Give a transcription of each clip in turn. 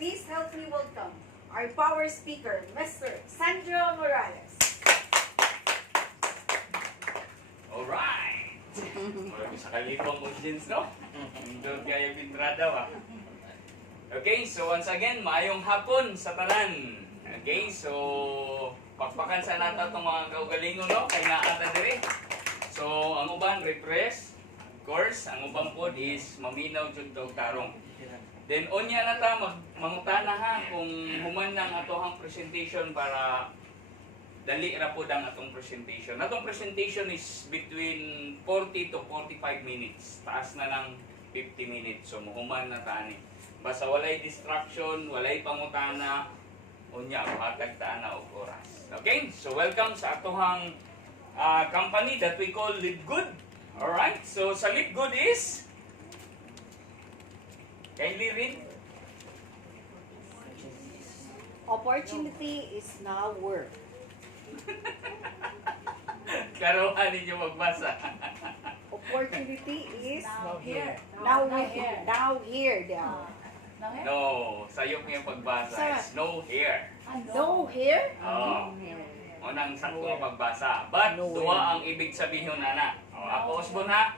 please help me welcome our power speaker, Mr. Sandro Morales. Alright! Wala sa kalipang audience, no? Doon kaya pintrada, ba? Okay, so once again, maayong hapon sa tanan. Okay, so pakpakan sa nata itong mga kaugalingon, no? Kay naata dire. So, ang uban, refresh. Of course, ang uban po is maminaw jud og tarong. Then, onya na ta, mangutana ha, kung human ng atohang presentation para dali ra po ang atong presentation. Atong presentation is between 40 to 45 minutes. Taas na ng 50 minutes. So, muhuman na ta ni. Basta walay distraction, walay pangutana, unya, mahatag ta na og oras. Okay? So, welcome sa atohang company that we call Live Good. Alright? So, sa Live Good is kindly read. Opportunity is now work. Karohan ninyo magbasa. Opportunity is Now here. now Now here. here. Now here. Now. Now here? No, sayop yung pagbasa. Sir. It's no here. No here. Oh. Unang sakto ang pagbasa. But, No duwa ang ibig sabihin na. O, ako usbon ha.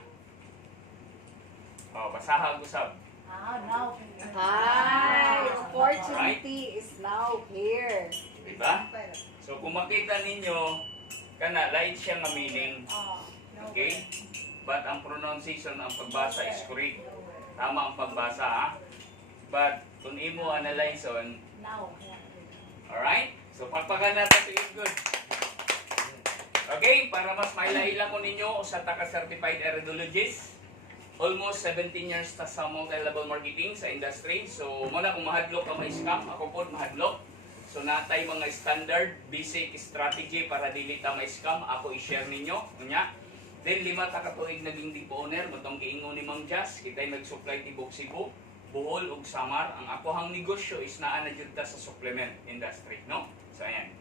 O, basahan ko sab. Now. Hi, opportunity is now here. Diba? So, kung makita ninyo, kana, light siya nga meaning. Okay? But, ang pronunciation, ang pagbasa is correct. Tama ang pagbasa ha. But, kung imo analyze on, Now. alright? So, pakpakan natin sa good. Okay, para mas maila-ila ko ninyo sa taka-certified iridologist. Almost 17 years ta sa multi-level marketing sa industry. So, muna kung mahadlok ka may scam, ako po mahadlok. So, natay mga standard, basic strategy para dili ta may scam, ako i-share ninyo. Kunya. Then, 5 ta katuig naging depot owner, matong giingon ni Mang Jazz, kita'y nag-supply tibok Cebu, Bohol ug Samar. Ang akohang negosyo is naa na jud ta sa supplement industry, no? So, ayan.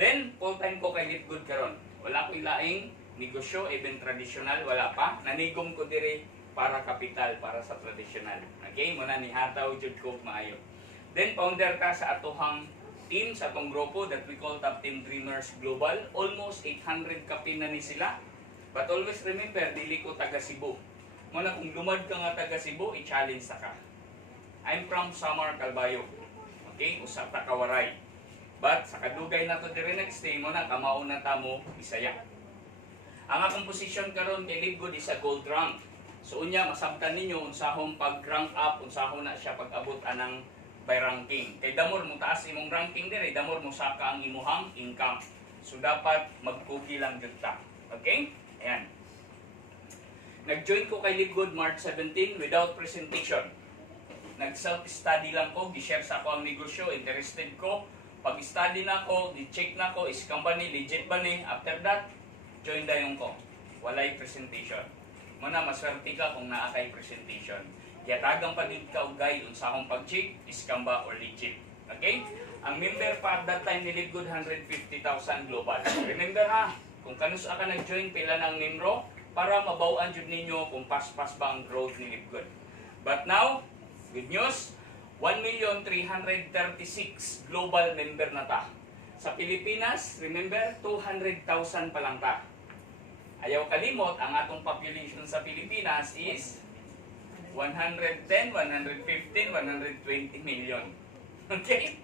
Then, full-time ko kay Live Good karon. Wala ko ilaing negosyo, even traditional, wala pa. Nanigom ko diri para kapital, para sa traditional. Okay, muna ni hataw jud ko maayo. Then, founder ka sa atohang team, sa atong grupo that we call Top Team Dreamers Global. Almost 800 kapin na ni sila. But always remember, dili ko taga Cebu. Muna kung lumad ka nga taga Cebu, i-challenge sa ka. I'm from Samar, Calbayo. Okay, usa ta kawaray. But sa kadugay na to dire next day mo na kamao na ta mo Bisaya. Ang akong position karon kay Live Good is a gold rank. So unya masabtan ninyo unsahong pag-rank up, unsahon na siya pag-abot anang by ranking. Kay damor mo taas imong ranking dire, damor mo saka ang imuhang income. So dapat magkugi lang jud ta. Okay? Ayan. Nag-join ko kay Live Good March 17 without presentation. Nag-self-study lang ko, gi-share sa ako ang negosyo, interested ko. Pag-study na ko, di-check na ko, is company, legit ba ni? After that, join dayon ko. Walay presentation. Muna, maswerte ka kung naa kay presentation. Yatagang pa din ka og guide sa akong pag-check, is ba or legit. Okay? Ang member pa at that time ni Live Good, 150,000 global. Remember ha, kung kanus ka nag-join, pila ng membro, para mabawaan jud ninyo kung pas-pas ba ang growth ni Live Good. But now, good news, 1,336 global member na ta. Sa Pilipinas, remember, 200,000 pa lang ta. Ayaw kalimot, ang atong population sa Pilipinas is 110, 115, 120 million. Okay?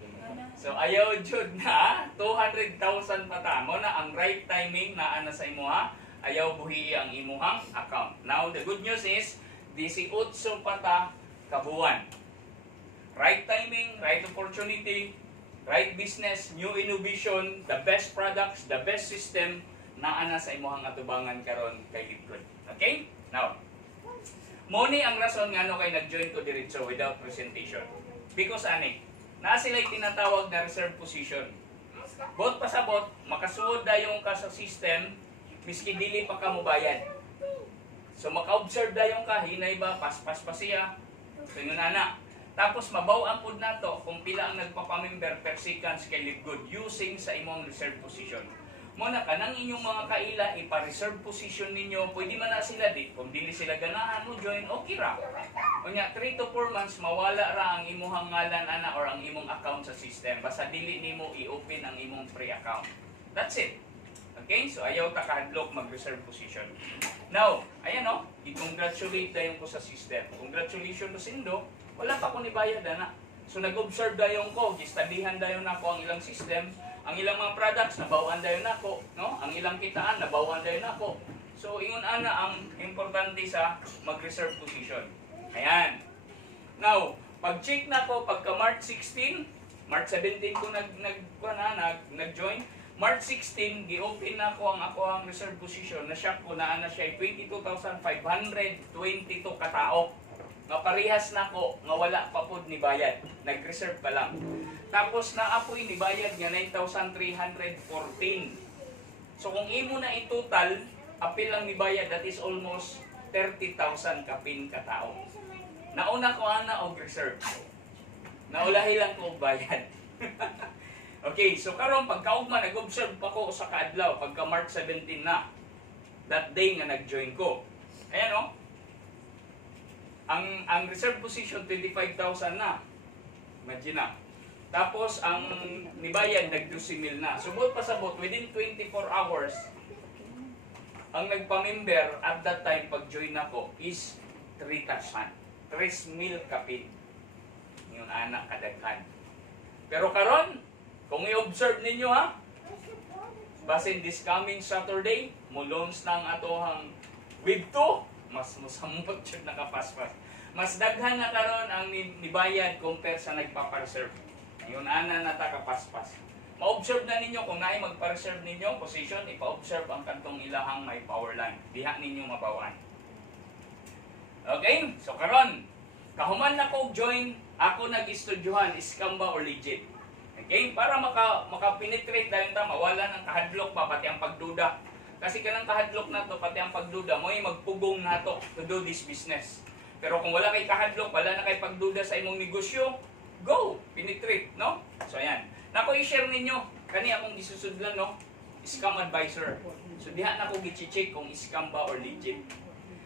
So, ayaw jud na 200,000 pa ta. Mo na ang right timing na ana sa imuha, ayaw buhi ang imuhang account. Now, the good news is, 18 pa ta kabuan. Right timing, right opportunity, right business, new innovation, the best products, the best system na ana sa imuhang atubangan karon kay Live Good. Okay? Now, mo ni ang rason ngano kay nag-join ko diretso without presentation. Because ani, naa sila'y tinatawag na reserve position. Bot pasabot, makasuod dayon ka sa system, miski dili pa ka mo bayad. So maka-observe dayon ka, hinay ba, paspas pa siya, tingnan na. Tapos mabaw-an pud nato kung pila ang nagpapamember per seconds kay Live Good using sa imong reserve position. Muna ka nang inyong mga kaila ipa-reserve position ninyo, pwede man na sila di. Kung dili sila ganahan mo join, okay ra. Unya 3 to 4 months mawala ra ang imong ngalan ana or ang imong account sa system. Basta dili nimo i-open ang imong free account. That's it. Okay? So ayaw ta kahadlok mag-reserve position. Now, ayan o, i-congratulate dayon ko sa system. Congratulations Sindo, wala pa ko ni bayad ana. So nag-observe dayon ko, gistudihan dayon ako ang ilang system. Ang ilang mga products, nabawaan dayon nako, no? Ang ilang kitaan, nabawaan dayon nako. So, ingon ana ang importante sa mag-reserve position. Ayan. Now, pag-check na ko, pagka March 16, March 17 ko nag-join. March 16, gi-open na ko ang reserve position. Na-shock ko na ana siya 22,522 katao. Nga parehas na ko, nga wala pa po ni bayad. Nag-reserve pa lang. Tapos naapoy ni bayad nga 9,314. So kung imo na i-total, apil lang ni bayad, that is almost 30,000 kapin katao. Nauna ko ana og reserve. Naulahi lang ko og bayad. Okay, so karon pagkaugma nag-observe pa ko sa kaadlaw pagka March 17 na. That day nga nag-join ko. Ayan o. Ang reserve position 25,000 na. Imagine na. Tapos ang nibayad nag-12,000 na. Subot pa sabot within 24 hours ang nagpa-member at that time pag join ako is 3,000. 3,000 kapin. Yung anak kadaghan. Pero karon kung i-observe ninyo ha, basin this coming Saturday, mulons ng atohang web 2, mas musamot yun nakapaspas. Mas daghan na karon ang nibayad compare sa nagpapareserve. Yun ana natakapaspas. Ma-observe na ninyo kung naay magpa-reserve ninyo position, ipa-observe ang kantong ilahang may power line. Diha ninyo mabawaan. Okay? So karon, kahuman na ko join, ako nag-estudyohan, scam ba or legit? Okay? Para maka-penetrate dahil ta, mawala ng kahadlok pa, pati ang pagduda. Kasi kanang kahadlok na to, pati ang pagduda, mo ay magpugong na to to do this business. Pero kung wala kay kahadlok, wala na kay pagduda sa imong negosyo, go! Penetrate, no? So ayan. Nako i-share ninyo, kani akong gisusudlan, no? Scam advisor. So diha na ko gi-check kung scam ba or legit.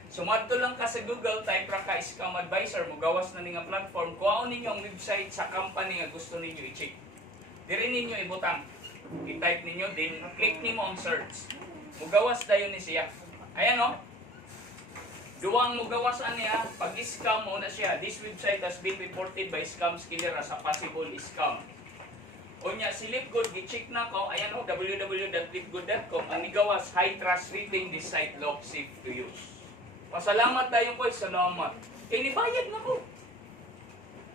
So madto lang ka sa Google, type ra ka scam advisor, mugawas na ni nga platform, kuhaon ninyo ang website sa company nga gusto ninyo i-check. Diri ninyo ibutang. I-type ninyo, then click nimo ang search. Mugawas dayon ni siya. Ayan o. Duwang mugawasan niya, pag-scam mo na siya. This website has been reported by scam killer as a possible scam. Unya, si Lipgood, gi-check na ko. Ayan o, www.lipgood.com. Ang nigawas, high trust rating, this site lock safe to use. Pasalamat tayo ko, salamat. Kaya nibayad na ko.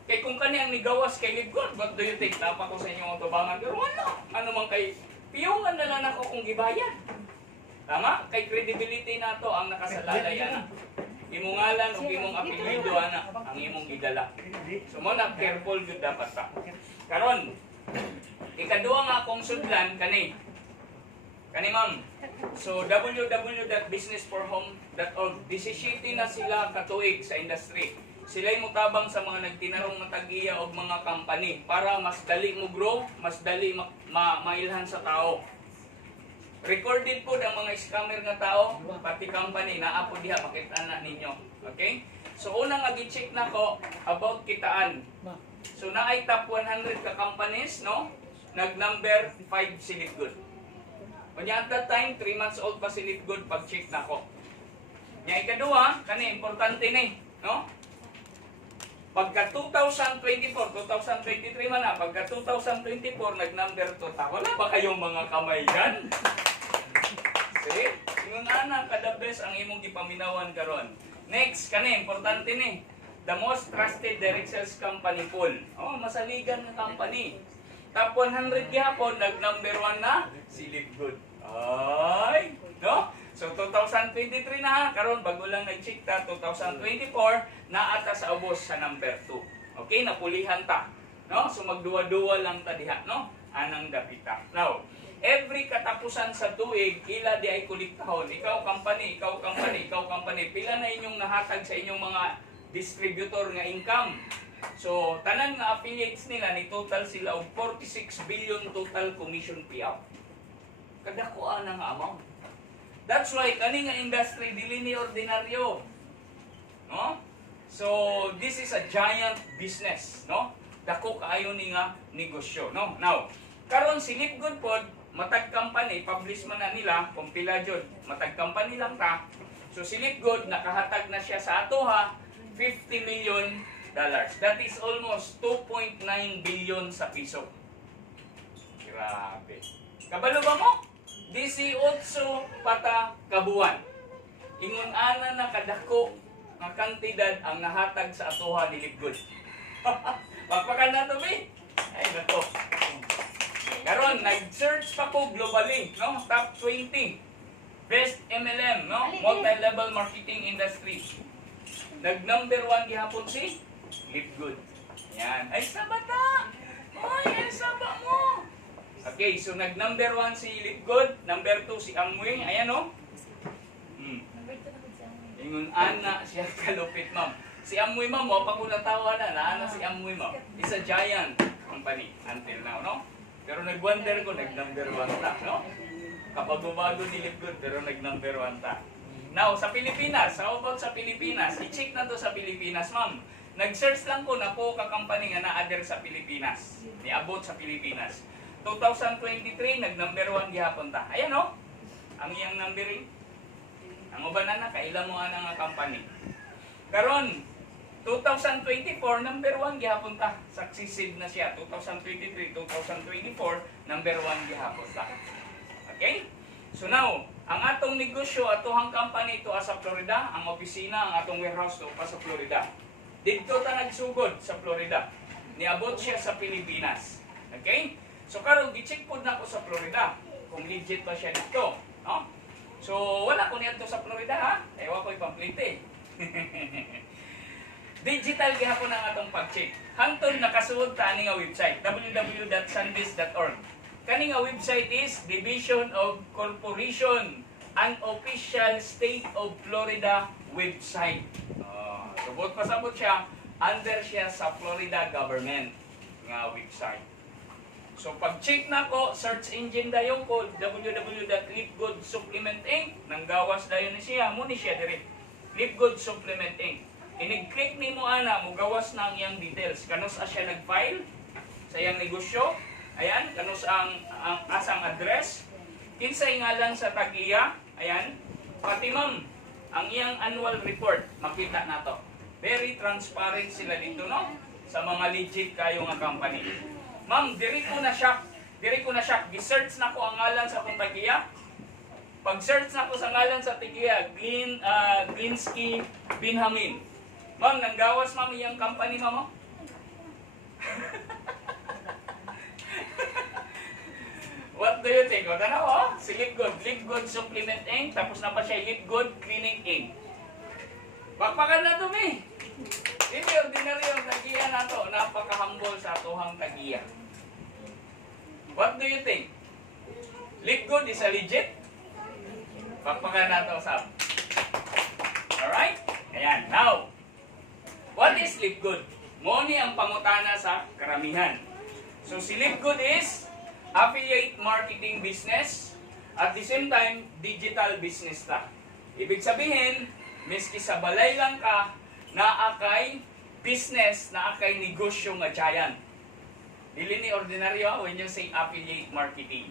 Kaya kung kani ang nigawas kay Lipgood, what do you think? Napa ko sa inyong otobangan. Pero ano man kay, piyungan na lang ako kung gibayad. Tama? Kay credibility na to ang nakasalalay ana. Imong ngalan o imong apelyido ana ang imong gidala. So mo na careful gyud dapat ta. Karon, ikaduha nga akong sudlan kani ma'am. So www.businessforhome.org 17 na sila katuig sa industry. Sila'y mutabang sa mga nagtinarong matagiya og mga company para mas dali mo grow, mas dali mailhan sa tao. Recorded po ang mga scammer nga tao, pati company, naapo diha, makita na ninyo. Okay? So, unang agi-check na ko about kitaan. So, naay top 100 ka companies, no? Nag-number 5 si Lipgood. Kanya at that time, 3 months old pa si Lipgood pag-check na ko. Nya ikaduha, kani, importante ni, no? Pagka 2024, 2023 man na, pagka 2024, nag-number 2 ta. Wala ba kayong mga kamay yan? See? Yung anak, kada best ang imong gipaminawan karon. Next, kani, importante ni. The most trusted direct sales company pool. Oh, masaligan na company. Top 100 gihapon, nag-number 1 na, si Lipgood. Ay, no? So 2023 na ha, karon bago lang nag-check ta, 2024 na ata sa ubos sa number 2. Okay, napulihan ta. No? So magduwa-duwa lang ta diha, no? Anang dapita. Now, every katapusan sa tuig, ila di ay kuliktahon. Ikaw company, pila na inyong nahatag sa inyong mga distributor nga income. So, tanan nga affiliates nila, ni total sila og 46 billion total commission payout. kadakuan ang amount. That's why kani nga industry dili ni ordinaryo. No? So this is a giant business, no? Dako kaayo ni nga negosyo, no? Now, karon si Lipgood pod matag company, publish man na nila kung pila jud, matag company lang ta. So si Lipgood nakahatag na siya sa ato ha, $50 million. That is almost 2.9 billion sa piso. Grabe. Kabalo ba mo? 18 pata kabuan. Ingon ana na kadako nga kantidad ang nahatag sa atoha ni Lipgood. Pagpakan na to, be. Ay, nato. Karon, nag-search pa ko globally, no? Top 20. Best MLM, no? Multi-level marketing industry. Nag-number 1 gihapon si Lipgood. Yan. Ay, sabata! Ay, ay, saba mo! Okay, so nag-number 1 si Lipgood. Number 2 si Amway. Ayan, no? Ingon, ana siya kalupit, ma'am. Si Amway, ma'am, wapa ko natawa na. Naana si Amway, ma'am. It's a giant company until now, no? Pero nag-wonder ko, nag-number 1 ta, no? Kabago-bago ni Lipgood, pero nag-number 1 ta. Now, sa Pilipinas, how about sa Pilipinas? I-check na to sa Pilipinas, ma'am. Nag-search lang ko na po ka-company nga na-adder sa Pilipinas. Niabot sa Pilipinas. 2023, nag-number 1 gihapon ta. Ayan, no? Ang iyang numbering. Ang uban na kailan mo nga nga company. Karon, 2024, number 1 gihapon ta. Successive na siya. 2023, 2024, number 1 gihapon ta. Okay? So now, ang atong negosyo, atohang company ito sa Florida, ang opisina, ang atong warehouse ito pa sa Florida. Dito ta nagsugod sa Florida. Niabot siya sa Pilipinas. Okay? So karon gi-check pod na ko sa Florida kung legit ba siya dito, no? So wala ko niadto sa Florida ha. Ewa ko ipamplite. Digital gihapon ang atong pag-check. Hangtod nakasuod ta ani nga website www.sunbiz.org. Kani nga website is Division of Corporation, an official state of Florida website. Subot pasabot siya, under siya sa Florida government nga website. So pag-check na ko, search engine dayon ko www.Lipgood Supplement Inc. Nanggawas dayon ni siya, mo ni siya diri. Lipgood Supplement Inc. Inig-click ni mo ana, mo gawas na ang iyang details. Kanos siya nag-file sa iyang negosyo. Ayan, kanos ang asang address. Kinsay ngalan sa tag-iya. Ayan. Pati ma'am, ang iyang annual report, makita na to. Very transparent sila dito, no? Sa mga legit kayo nga company. Ma'am, diri ko na shock. Gi-search na ko ang ngalan sa akong tag-iya. Pag-search na ko sa ngalan sa tag-iya, Glinsky Binhamin. Ma'am, nanggawas ma'am iyang company, ma'am? What do you think? O, tanaw, oh? Si Lipgood Supplement Inc. Tapos na pa siya Lipgood Clinic Inc. Bakpakan na to, me. Hindi ordinary ang tagiya na to. Napaka-humble sa atohang tagiya. What do you think? Lipgood is a legit? Bakpakan na to, Sab. Alright? Ayan. Now, what is Lipgood? Moni ang pangutana sa karamihan. So, si Lipgood is affiliate marketing business, at the same time, digital business ta. Ibig sabihin, miski sa balay lang ka, naakay business, naakay negosyo nga giant. Dili ni ordinaryo when you say affiliate marketing.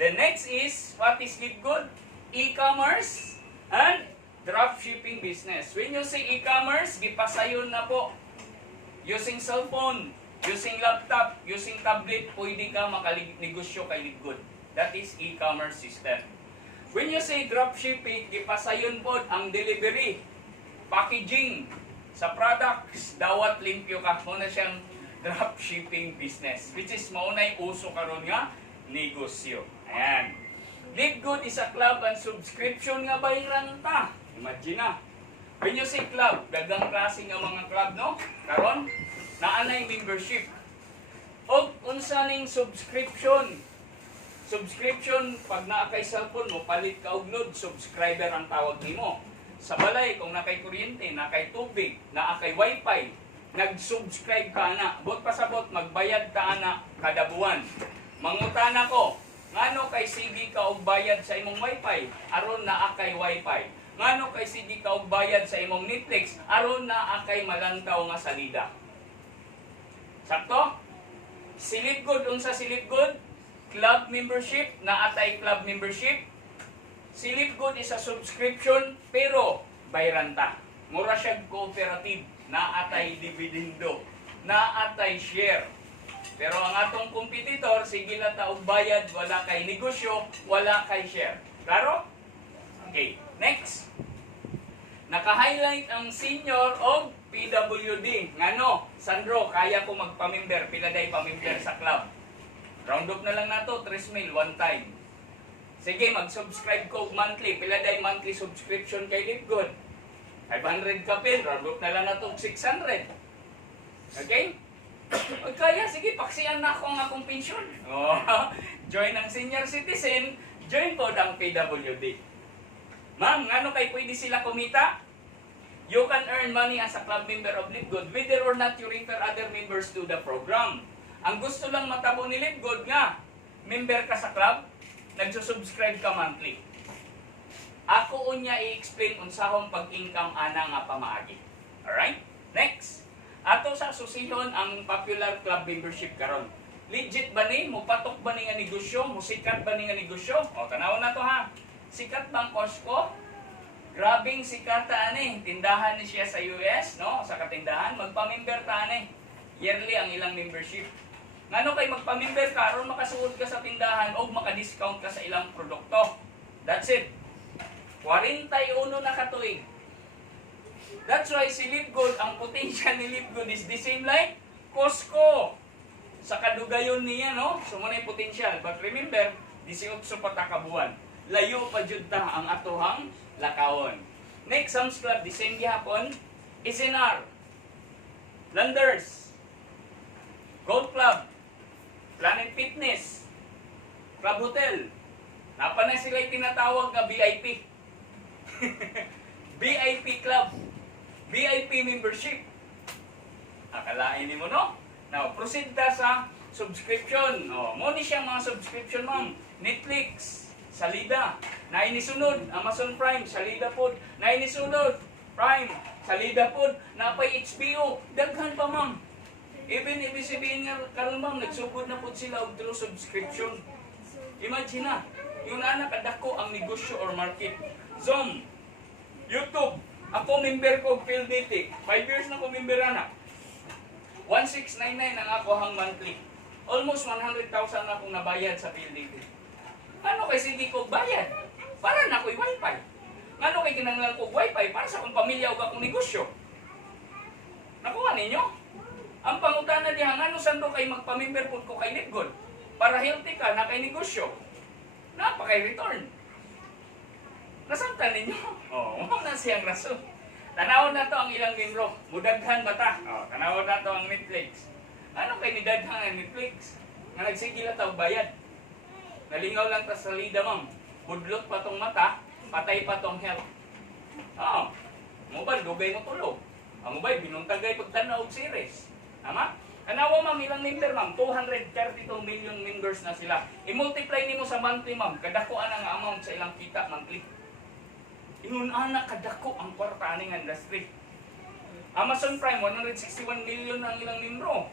The next is, what is Lipgood? E-commerce and dropshipping business. When you say e-commerce, gipasayon na po. Using cellphone, using laptop, using tablet, pwede ka makaligosyo kay Lipgood. That is e-commerce system. When you say dropshipping, gipasayon po ang delivery, packaging sa products, dawat limpyo ka. Muna siyang dropshipping business, which is maunay uso karon nga negosyo. Ayan. Lipgood is a club and subscription nga bayaran ta. Imagine na. When you say club, dagang klase nga mga club, no? Karon, naanay membership. O unsa ning subscription? Subscription, pag naa kay cellphone mo, palit ka og load, subscriber ang tawag nimo. Sa balay, kung nakay kuryente, nakay tubig, naa kay wifi, nag-subscribe ka na. Bot pasabot, magbayad ka na kada buwan. Mangutana ko, Ngano kay sige ka og bayad sa imong wifi aron naa kay wifi. Ngano kay sige ka og bayad sa imong Netflix aron naa kay malantaw nga salida. Sakto? Silipgod unsa silipgod? Club membership, naatay club membership. Silipgod is a subscription pero bayranta. Mura siya cooperative, naatay dividendo, naatay share. Pero ang atong competitor, sige lang taog bayad, wala kay negosyo, wala kay share. Klaro? Okay, next. Naka-highlight ang senior o PWD. Ngano, Sandro, kaya ko magpamember, pila day pamember sa club. Round up na lang nato, 3,000 one time. Sige, mag-subscribe ko monthly, pila day monthly subscription kay Lipgood. 500 ka pin, round up na lang nato 600. Okay? O kaya, sige, paksiyan na ako ang akong pensyon. Oh, join ang senior citizen, join po ang PWD. Ma'am, ngano kay pwede sila kumita? You can earn money as a club member of Lipgood whether or not you refer other members to the program. Ang gusto lang matabo ni Lipgood nga, member ka sa club, nagsusubscribe ka monthly. Ako unya i-explain unsahong pag-income ana nga pamaagi. Alright? Next. Ato sa susihon ang popular club membership karon. Legit ba ni? Mupatok ba ni nga negosyo? Musikat ba ni nga negosyo? O, tanaw na to ha. Sikat bang Costco? Grabing sikat ta ani. Tindahan ni siya sa US, no? Sa katindahan, magpa-member ta ani. Yearly ang ilang membership. Ngano kay magpa-member ka aron makasuod ka sa tindahan o maka-discount ka sa ilang produkto. That's it. 41 na katuig. That's why si Lipgood, ang potential ni Lipgood is the same like Costco. Sa kadugayon niya, no? So, muna yung potential. But remember, 18 pa ta kabuan. Layo pa jud ta ang atohang lakawon. Next, Sam's Club, the same gihapon. SNR. Landers. Gold Club. Planet Fitness. Club Hotel. Napa na sila tinatawag na VIP. VIP Club. VIP membership. Akalain mo, no? Now, proceed ta sa subscription. Mo ni siyang mga subscription, ma'am. Netflix, salida. Nainisunod, Amazon Prime, salida pod. Nainisunod, Prime, salida pod. Napay HBO, daghan pa, ma'am. Even sabihin nga karon, ma'am, nagsugod na pod sila og through subscription. Imagine na, yung anak kadako ang negosyo or market. Zoom, YouTube, ako member ko PhilDT. 5 years na ko member anak. 1699 ang ako hang monthly. Almost 100,000 na akong nabayad sa PhilDT. Ano kay sige ko bayad? Para na ko'y wifi. Ano kay kinanglan ko wifi? Para sa akong pamilya o akong negosyo. Nakuha ninyo? Ang pangutana diha, ano sando kay magpamember po ko kay Lipgood? Para healthy ka na kay negosyo. Napakay return. Nasabtan ninyo? Na siyang rason. Tanawon na to ang ilang membro. Mudaghan ba ta? Tanawon na to ang Netflix. Ano kay nidaghan ang Netflix? Nga nagsigila tao bayad. Nalingaw lang ta sa lida, ma'am. Budlot pa tong mata, patay pa tong health. Mobile, dugay mo tulog. Ang mobile, binuntagay pagtanaw og series. Tama? Kanawa, ma'am, ilang member, ma'am? 232 million members na sila. I-multiply nimo sa monthly, ma'am. Kadako ang amount sa ilang kita monthly. Ingon anak kadako ang kwarta aning industry. Amazon Prime 161 million ang ilang membro.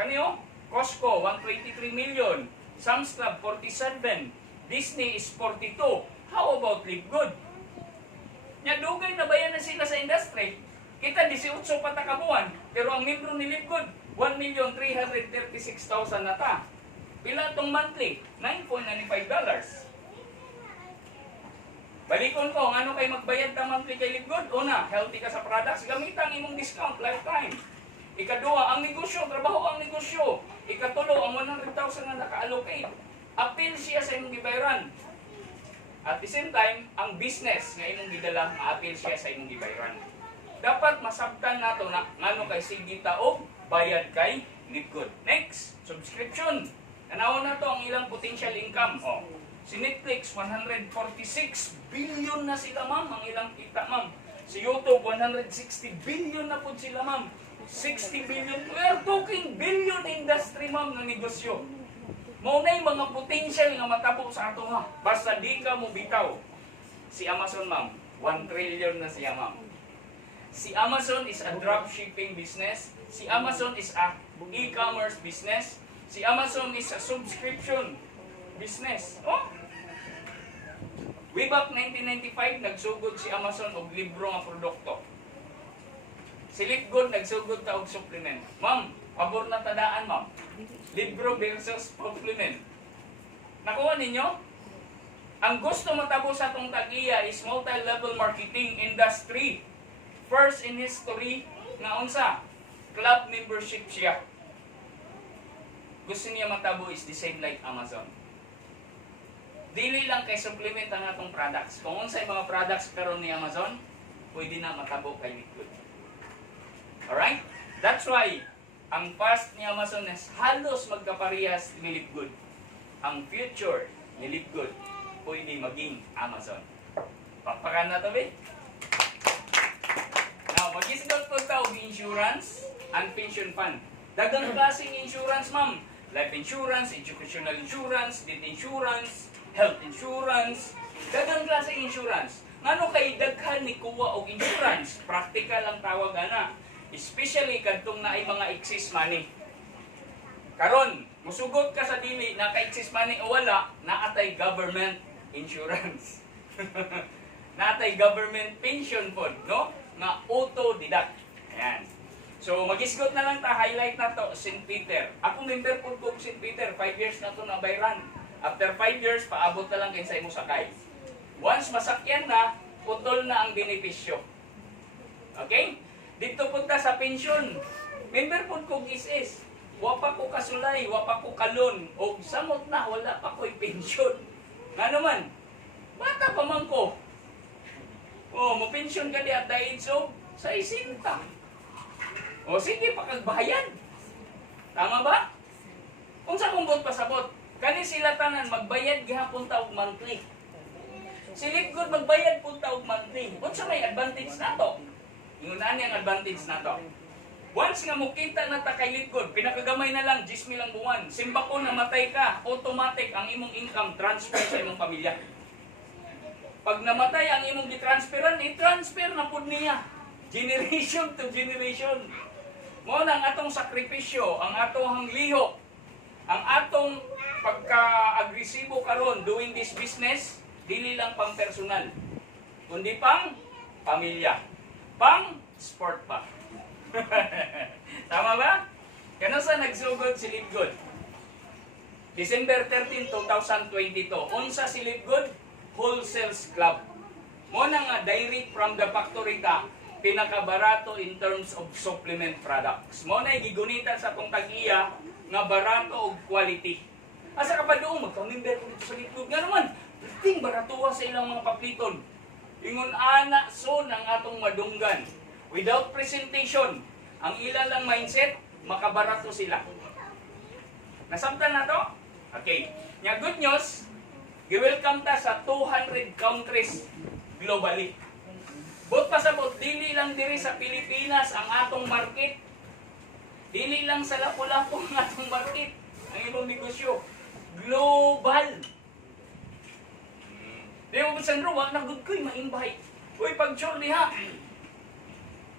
Kaniyo, Costco 123 million, Sam's Club 47, Disney is 42. How about Lipgood? Nya dugay na bayan na sila sa industry. Kita 18 pa ta kabuan, pero ang membro ni Lipgood 1,336,000 na ta. Pila tong monthly? $9.95. Balikon ko, ano kay magbayad ta monthly kay Lipgood? Una, healthy ka sa products, gamitan imong discount lifetime. Ikadua, ang negosyo, trabaho ang negosyo. Ikatulo, ang 100,000 na naka-allocate. Appeal siya sa imong gibayaran. At the same time, ang business nga imong gidala, ma-appeal siya sa imong gibayaran. Dapat masabtan nato na ngano kay sige ta og bayad kay Lipgood. Next, subscription. Tanawon na to ang ilang potential income. Si Netflix, 146 billion na sila, ma'am, ang ilang kita, ma'am. Si YouTube, 160 billion na po sila, ma'am. 60 billion. We are talking billion industry, ma'am, ng negosyo. Mao na mga potential nga matabo sa ato ha. Basta di ka mo bitaw. Si Amazon ma'am, 1 trillion na siya ma'am. Si Amazon is a dropshipping business. Si Amazon is a e-commerce business. Si Amazon is a subscription business. Oh? Way back 1995, nagsugod si Amazon og libro nga produkto. Si Lipgood nagsugod ta og supplement. Ma'am, pabor na tadaan ma'am. Libro versus supplement. Nakuha ninyo? Ang gusto matabo sa atong tag-iya is multi-level marketing industry. First in history nga unsa? Club membership siya. Gusto niya matabo is the same like Amazon. Dili lang kay supplement ang atong products. Kung unsay mga products karon ni Amazon, pwede na matabo kay Lipgood. Alright? That's why ang past ni Amazon is halos magkaparehas ni Lipgood. Ang future ni Lipgood pwede maging Amazon. Pakpakan na to, be? Now, mag-isgot po ito og insurance and pension fund. Dagang klaseng insurance, ma'am. Life insurance, educational insurance, death insurance, health insurance. Dagang klaseng insurance. Ngano kay daghan ni kuha og insurance? Practical ang tawag ana. Especially kadtong naay mga excess money. Karon, musugot ka sa dili na kay excess money o wala, naatay government insurance. Naatay government pension fund, no? Nga auto-deduct. Ayan. So, mag-isgot na lang ta, highlight na to, St. Peter. Ako member po ko St. Peter, 5 years na to na bayran. After 5 years, paabot na lang kayo sa imo sakay. Once masakyan na, putol na ang benepisyo. Okay? Dito punta sa pension. Member po ko SS. Wapa ko kasulay, wapa ko kalon. O samot na, wala pa ko'y pension. Nga naman, bata pa man ko. O, mo-pension ka di at the age of 60. O sige, pakagbahayan. Tama ba? Kung sa kumbot pasabot, kani sila tanan magbayad gihapon ta og monthly. Si Lipgood magbayad pud ta og monthly. Unsa may advantage nato? Ingunan ang advantage nato. Once nga mukita na ta kay Lipgood, pinakagamay na lang 10,000 lang buwan. Simbako namatay ka, automatic ang imong income transfer sa imong pamilya. Pag namatay ang imong gitransferan, i-transfer na pud niya. Generation to generation. Mo nang atong sakripisyo, ang atong liho, ang atong pagka-agresibo karon doing this business, dili lang pang personal, kundi pang pamilya, pang sport pa. Tama ba? Kano sa nagsugod si Lipgood? December 13, 2022. Unsa si Lipgood? Wholesale Club. Mo na nga direct from the factory ka, pinakabarato in terms of supplement products. Mo na gigunitan sa atong tag-iya nga barato og quality. Asa ka pa doon magka-member ko dito sa Lipgood. Nga naman, ting baratuwa sa ilang mga papliton. Ingon ana so ang atong madunggan. Without presentation, ang ilang lang mindset, makabarato sila. Nasabtan na to? Okay. Nya good news, gi-welcome ta sa 200 countries globally. But pasabot, dili lang diri sa Pilipinas ang atong market. Dili lang sa Lapu-Lapu ang atong market. Ang imong negosyo. Global. Di mo bisan ro, wag na good ko'y ma-invite. Uy, pag-sure diha.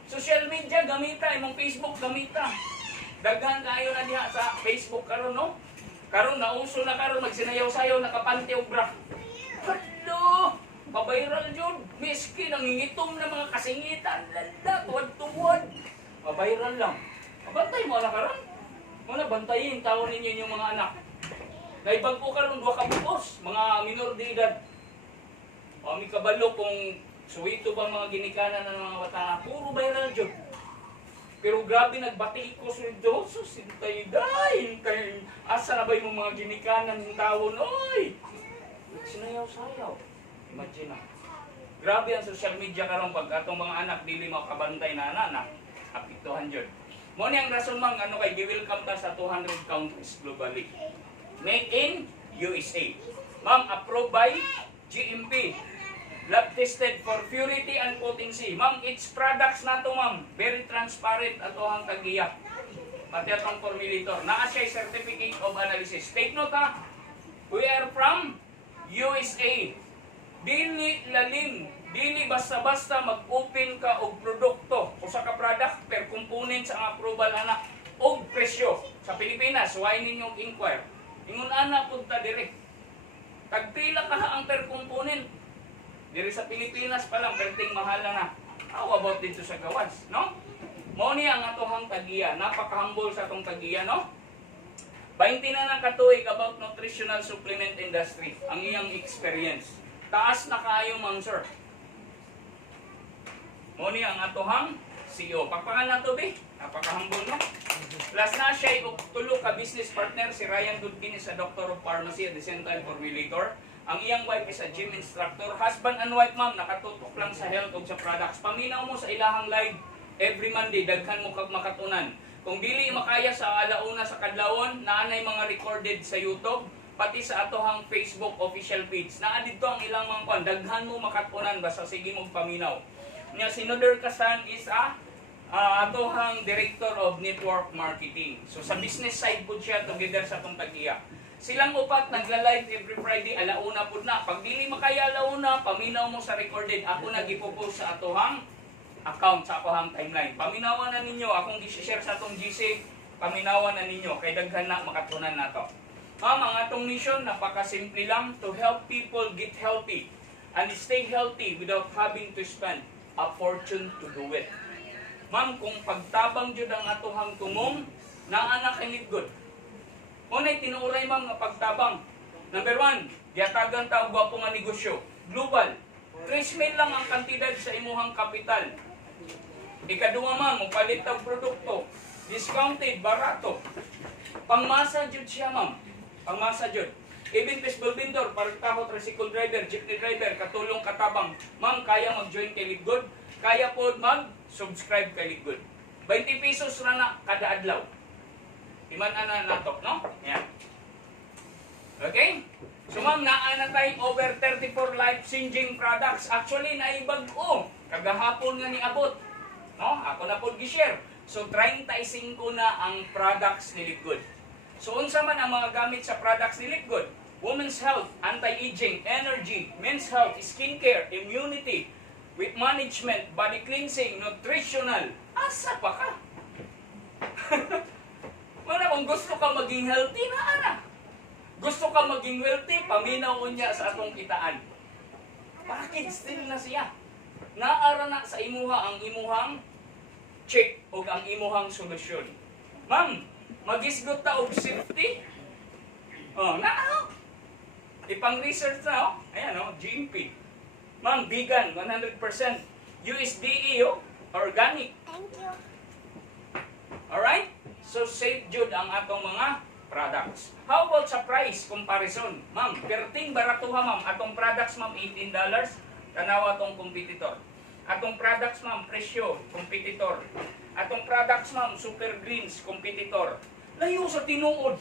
Social media, gamita. Imong Facebook, gamita. Daghan kayo na diha sa Facebook karon no? Karon nauso na karon magsinayaw-sayaw, nakapanty og bra. Hello! Mabiral yun. Miski nangingitom na mga kasingitan. Lala, tuwad-tuwad. Mabiral lang. Mabantay mo na karon. Muna bantayin, tawon ninyo yung mga anak. Naibag ko karon 2 ka buos, mga minor de edad. May kabalo kung suwito ba mga ginikanan ng mga bata. Puro viral yun. Pero grabe nagbati ko sa ito. Sus, hintay, hintay. Asa na ba yung mga ginikanan ng tawon? Oy! Sinayaw-sayaw. Imagine na. Grabe ang social media karon pag atong mga anak dili makabantay na anak. Apektuhan jud. Mo ni ang rason mang ano kay gi-welcome ta sa 200 countries globally. Made in USA. Ma'am, approved by GMP. Lab tested for purity and potency. Ma'am, its products na to, ma'am. Very transparent ato ang tagiya. pati atong formulator. Naa siya certificate of analysis. Take note ha, we are from USA. Dili lalim, dili basta-basta mag-open ka og produkto o sa ka product per component sa ang approval ana og presyo. Sa Pilipinas, why ninyong inquire? Ingon ana pud ta dire. Tagpila ka ang per component. Dire sa Pilipinas pa lang perting mahal na. How about dito sa gawas, no? Mao ni ang atohang tagiya, napaka-humble sa atong tagiya, no? 20 na nang katuig about nutritional supplement industry, ang iyang experience. Taas na kaayo, ma'am sir. Mao ni ang atohang CEO. Pakpakan na to, be. Napaka-humble, no? Plus na siya, tulo ka business partner, si Ryan Goodkin is a doctor of pharmacy at the same time formulator. Ang iyang wife is a gym instructor. Husband and wife, ma'am, nakatutok lang sa health o sa products. Paminaw mo sa ilahang live every Monday, daghan mo kag makatunan. Kung dili makaya sa alauna sa kadlawon, naanay mga recorded sa YouTube, pati sa atohang Facebook official page. Naa dito ang ilang mga kwan, daghan mo makatunan basta sige mong paminaw. Nya si Noder Kasan is a atohang director of network marketing. So sa business side po siya together sa atong tagiya. Silang upat nagla-live every Friday alauna pud na. Pag dili makaya alauna, paminaw mo sa recorded. Ako nagipo-post sa atohang account sa akong timeline. Paminawan na ninyo, akong gi-share sa atong GC, paminawan na ninyo, kay daghan na makatunan na to. Ma'am, ang atong mission, napakasimple lang, to help people get healthy and stay healthy without having to spend a fortune to do it. Ma'am, kung pagtabang jud ang atohang tumong, naa na kay good. Unay tinuuray ma'am nga pagtabang. Number 1, giatagan ta og gwapo nga negosyo, global. 3 mil lang ang kantidad sa imuhang kapital. Ikaduha ma'am, mupalit ang produkto. Discounted, barato. Pangmasa jud siya ma'am. Pangmasa jud. Even festival vendor, paragtahot, tricycle driver, jeepney driver, katulong katabang. Ma'am, kaya mag-join kay Lidgood? Kaya po mag-subscribe kay Lidgood. 20 pesos na na kada adlaw. Iman na natok, no? Yan. Okay? So ma'am, naa na tayong over 34 life-changing products. Actually, naibag-o. Kagahapon nga ni abot. No? Ako na po gi-share. So, 35 na ang products ni Lidgood. So, unsa man ang mga gamit sa products ni Lidgood? Women's health, anti-aging, energy, men's health, skincare, immunity, weight management, body cleansing, nutritional. Asa pa ka? Mana kung gusto ka maging healthy na ana. Gusto ka maging wealthy, paminaw niya sa atong kitaan. Package still na siya. Naara na sa imuha ang imuhang check o ang imuhang solusyon. Ma'am, magisgot ta og safety? Oh, naa. Ipang-research na, oh. Ayan, oh, GMP. Ma'am, vegan, 100%. USDA, oh, organic. Thank you. Alright? So, safe jud ang atong mga products. How about sa price comparison? Ma'am, perting baratuha ma'am. Atong products ma'am, $18. Tanawa atong competitor. Atong products ma'am, presyo, competitor. Atong products ma'am, super greens, competitor. Layo sa tinuod.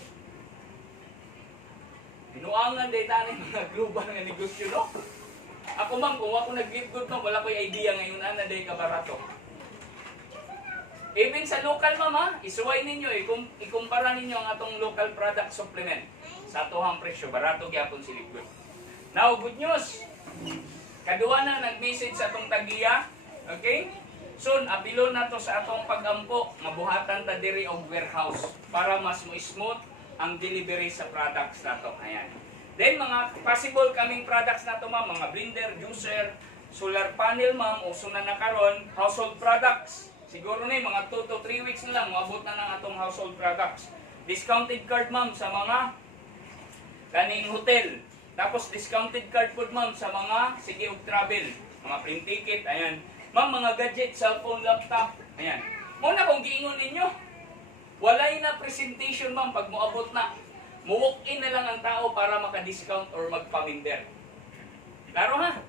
Tinuangan day tani mga global nga negosyo, no? Ako ma'am, kung ako nag-Lidgood no, wala ko'y idea ngayon na day ka barato. Even sa local ma'am ha, isuway ninyo, ikumpara ninyo ang atong local product supplement sa atohang presyo, barato gyapon si Lidgood. Now, good news. Kaduwa na nag-message sa atong tagiya, okay? Soon, apilo na to sa atong pag-ampo, mabuhatan ta diri og warehouse para mas mo smooth ang delivery sa products nato. Ayan. Then, mga possible kaming products nato ma'am, mga blender, juicer, solar panel ma'am, uso na karon, household products. Siguro na mga 2 to 3 weeks na lang, maabot na ng atong household products. Discounted card ma'am sa mga kaning hotel. Tapos discounted card po ma'am sa mga sige og travel, mga plane ticket, ayan. Ma'am, mga gadget, cellphone, laptop, ayan. Muna kung giingon ninyo, walay na presentation ma'am pag moabot na. Mu-walk-in na lang ang tao para maka-discount or magpamimber. Klaro ha?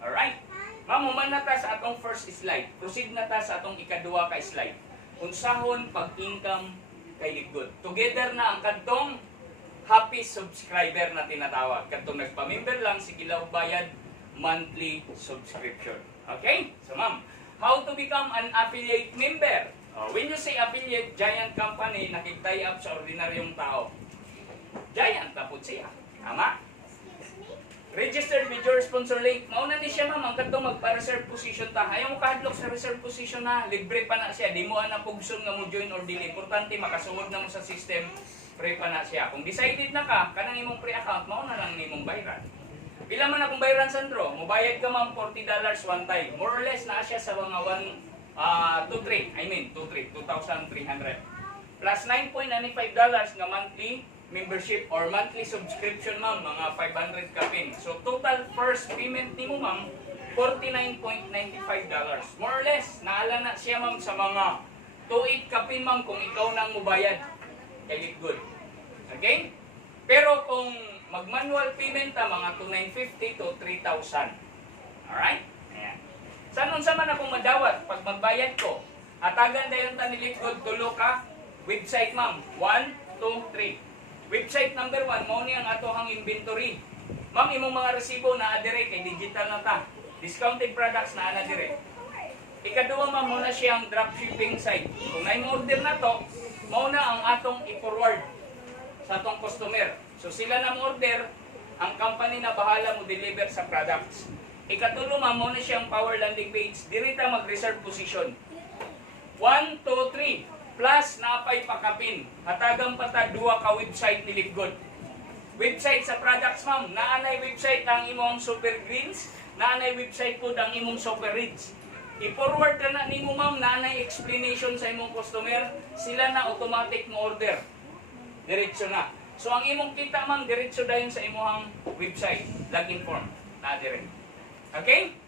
Alright. Ma'am, human na ta sa atong first slide. Proceed na ta sa atong ikaduha ka slide. Unsahon pag-income kay Lidgood. Together na ang kadtong happy subscriber na tinatawag. Kadtong nagpamember lang, sige lang bayad monthly subscription. Okay? So ma'am, how to become an affiliate member? When you say affiliate, giant company, nakig-tie up sa ordinaryong tao. Giant na po siya. Tama? Registered with your sponsor link. Mauna ni siya ma'am, ang katong magpa-reserve position ta. Ayaw mo kahadlok sa reserve position na, libre pa na siya. Di mo na pugson nga mo join or dili. Importante, makasuod na mo sa system, free pa na siya. Kung decided na ka, kanang imong pre-account, mauna lang imong bayaran. Pila man akong bayaran, Sandro? Mubayad ka ma'am, $40 one time. More or less na siya sa mga 2,300. Plus $9.95 nga monthly membership or monthly subscription ma'am, mga 500 ka pin. So total first payment ni mo ma'am, $49.95. More or less, naala na siya ma'am sa mga 2,800 ka pin ma'am kung ikaw nang mubayad. Kay good. Okay? Pero kung mag-manual payment ta, mga $2,950 to $3,000. Alright? Ayan. Saan sa man akong madawat pag magbayad ko? Hatagan dayon ta ni Litgood, tulo ka website ma'am. 1, 2, 3. Website number 1, mao ni ang atohang inventory. Ma'am, imong mga resibo na adire kay digital na ta. Discounted products na ana dire. Ikaduha ma'am, muna siyang dropshipping site. Kung may order na to, mao na ang atong i-forward sa atong customer. So sila na order, ang company na bahala mo deliver sa products. Ikatulo ma'am, muna siyang power landing page. Diri ta mag-reserve position. 1, 2, 3. Plus, napay pakapin. Hatagang pata, 2 ka website ni Litgood. Website sa products, ma'am. Naanay website ang imong Super Greens. Naanay website po ang imong Super Rich. I-forward ka na nimo, ma'am. Naanay explanation sa imong customer. Sila na automatic mo order. Diretso na. So, ang imong kita, ma'am, diretso dayon sa imong website. Login form. Na direct. Okay?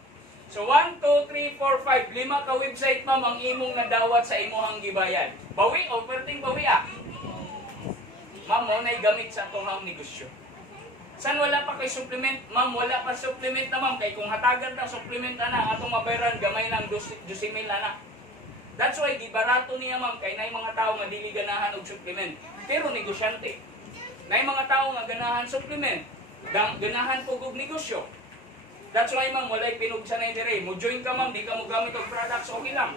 So 1, 2, 3, 4, 5, 5 ka website ma'am ang imong nadawat sa imong gibayad. Bawi o perting bawi Ma'am, mo na'y gamit sa atong negosyo. San wala pa kay supplement? Ma'am, wala pa supplement na ma'am. Kay kung hatagan ta supplement na atong mabayaran gamay ng 12,000 na. That's why di barato niya ma'am kay nay mga tao nga dili ganahan og supplement. Pero negosyante. Nay mga tao nga ganahan supplement, ganahan pug og negosyo. That's why ma'am, walay pinugsanay dire. Mo join ka ma'am, di ka mo gamit og products, okay lang.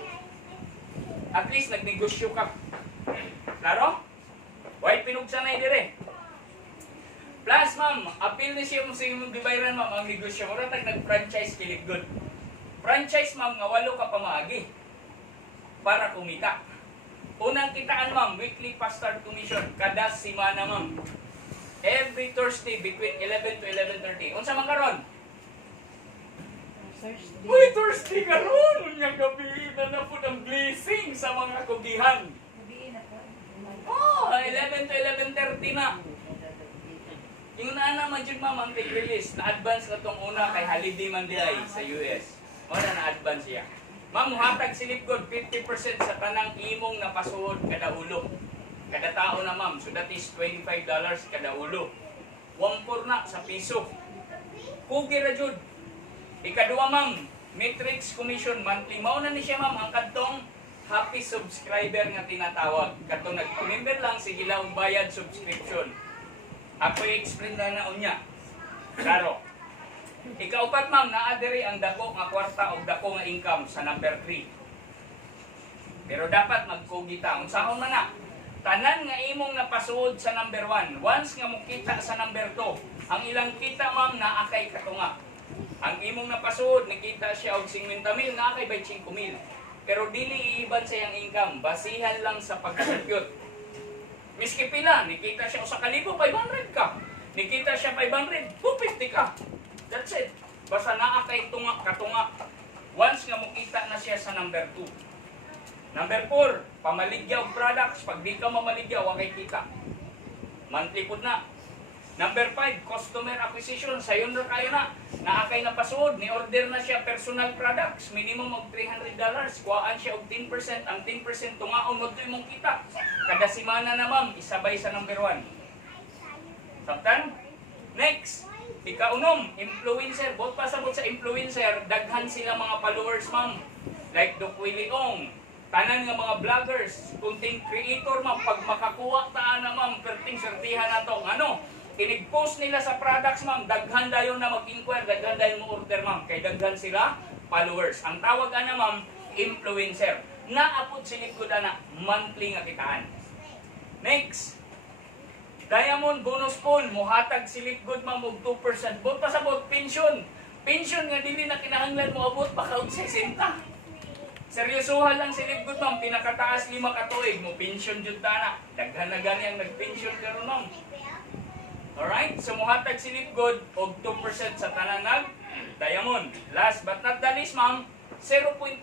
At least nagnegosyo ka. Klaro? Walay pinugsanay dire. Plus ma'am, appeal ni siya mo sa imong gibayran ma'am ang negosyo. Mura tag nag-franchise kay Litgood. Franchise ma'am, nga 8 ka pamaagi para kumita. Unang kitaan ma'am, weekly pastor commission kada semana ma'am. Every Thursday between 11 to 11:30. Unsa man karon? Uy, Thursday karon! Unyang gabi na po ng blessing sa mga kugihan. 11 to 11:30 na. Yung naman dyan ma'am ang release na-advance na itong una kay holiday man di ay sa US. Wala na-advance siya. Ma'am, muhatag si Litgood 50% sa kanang imong napasuod kada ulo. Kada tao na ma'am. So that is $25 kada ulo. 1/4 na sa piso. Kugi ra jud. Ikaduha ma'am, Matrix Commission monthly. Mauna ni siya ma'am ang kadtong happy subscriber nga tinatawag. Kadtong nag-member lang, sige lang bayad subscription. Ako i-explain na unya. Klaro. Ikaupat ma'am, naadiri ang dako nga kwarta o dako nga income sa number 3. Pero dapat magkugita. Unsahon man na. Tanan nga imong napasuod sa number 1. Once nga mukita sa number 2, ang ilang kita ma'am na akay katunga. Ang imong napasuod, nakita siya og 50,000, na kay 25,000. Pero dili iiban sa iyang income, basihan lang sa pag-compute. Miski pila, nakita siya sa 1,500 ka. Nakita siya 500, 250 ka. That's it. Basta naa kay tunga katunga. Once nga mukita na siya sa number 2. Number 4, pamaligyaw products. Pag di ka mamaligyaw, wakay kita. Monthly po na. Number 5, customer acquisition. Sayon na kayo na. Naakay na pasuod. Ni-order na siya personal products. Minimum of $300. Kuhaan siya og 10%. Ang 10% tungaon mo ito mong kita. Kada simana na ma'am, isabay sa number 1. Sabtan? Next, ikaunom, influencer. Bot pasabot sa influencer, daghan sila mga followers ma'am. Like Doc Willie Ong. Tanan nga mga vloggers, content creator ma'am. Pag makakuha taan na ma'am, perting sertihan na to. Ano? Inig-post nila sa products, ma'am. Daghan dayon na mag-inquire, daghan dayon mo order, ma'am. Kay daghan sila followers. Ang tawag na, ma'am, influencer. naapod silip ko na monthly nga kitaan. Next, Diamond bonus pool, muhatag silip good ma'am og 2%. Bot pa sa bot, pension. Pension nga dili na kinahanglan mo abot baka og 60. Seryosohan lang silip good ma'am, pinakataas 5 ka tuig mo pension jud ta na. Daghan na gani ang nag-pension karon ma'am. Alright, so muhatag silip good og 2% sa tanan nag Diamond. Last but not the least ma'am, 0.5%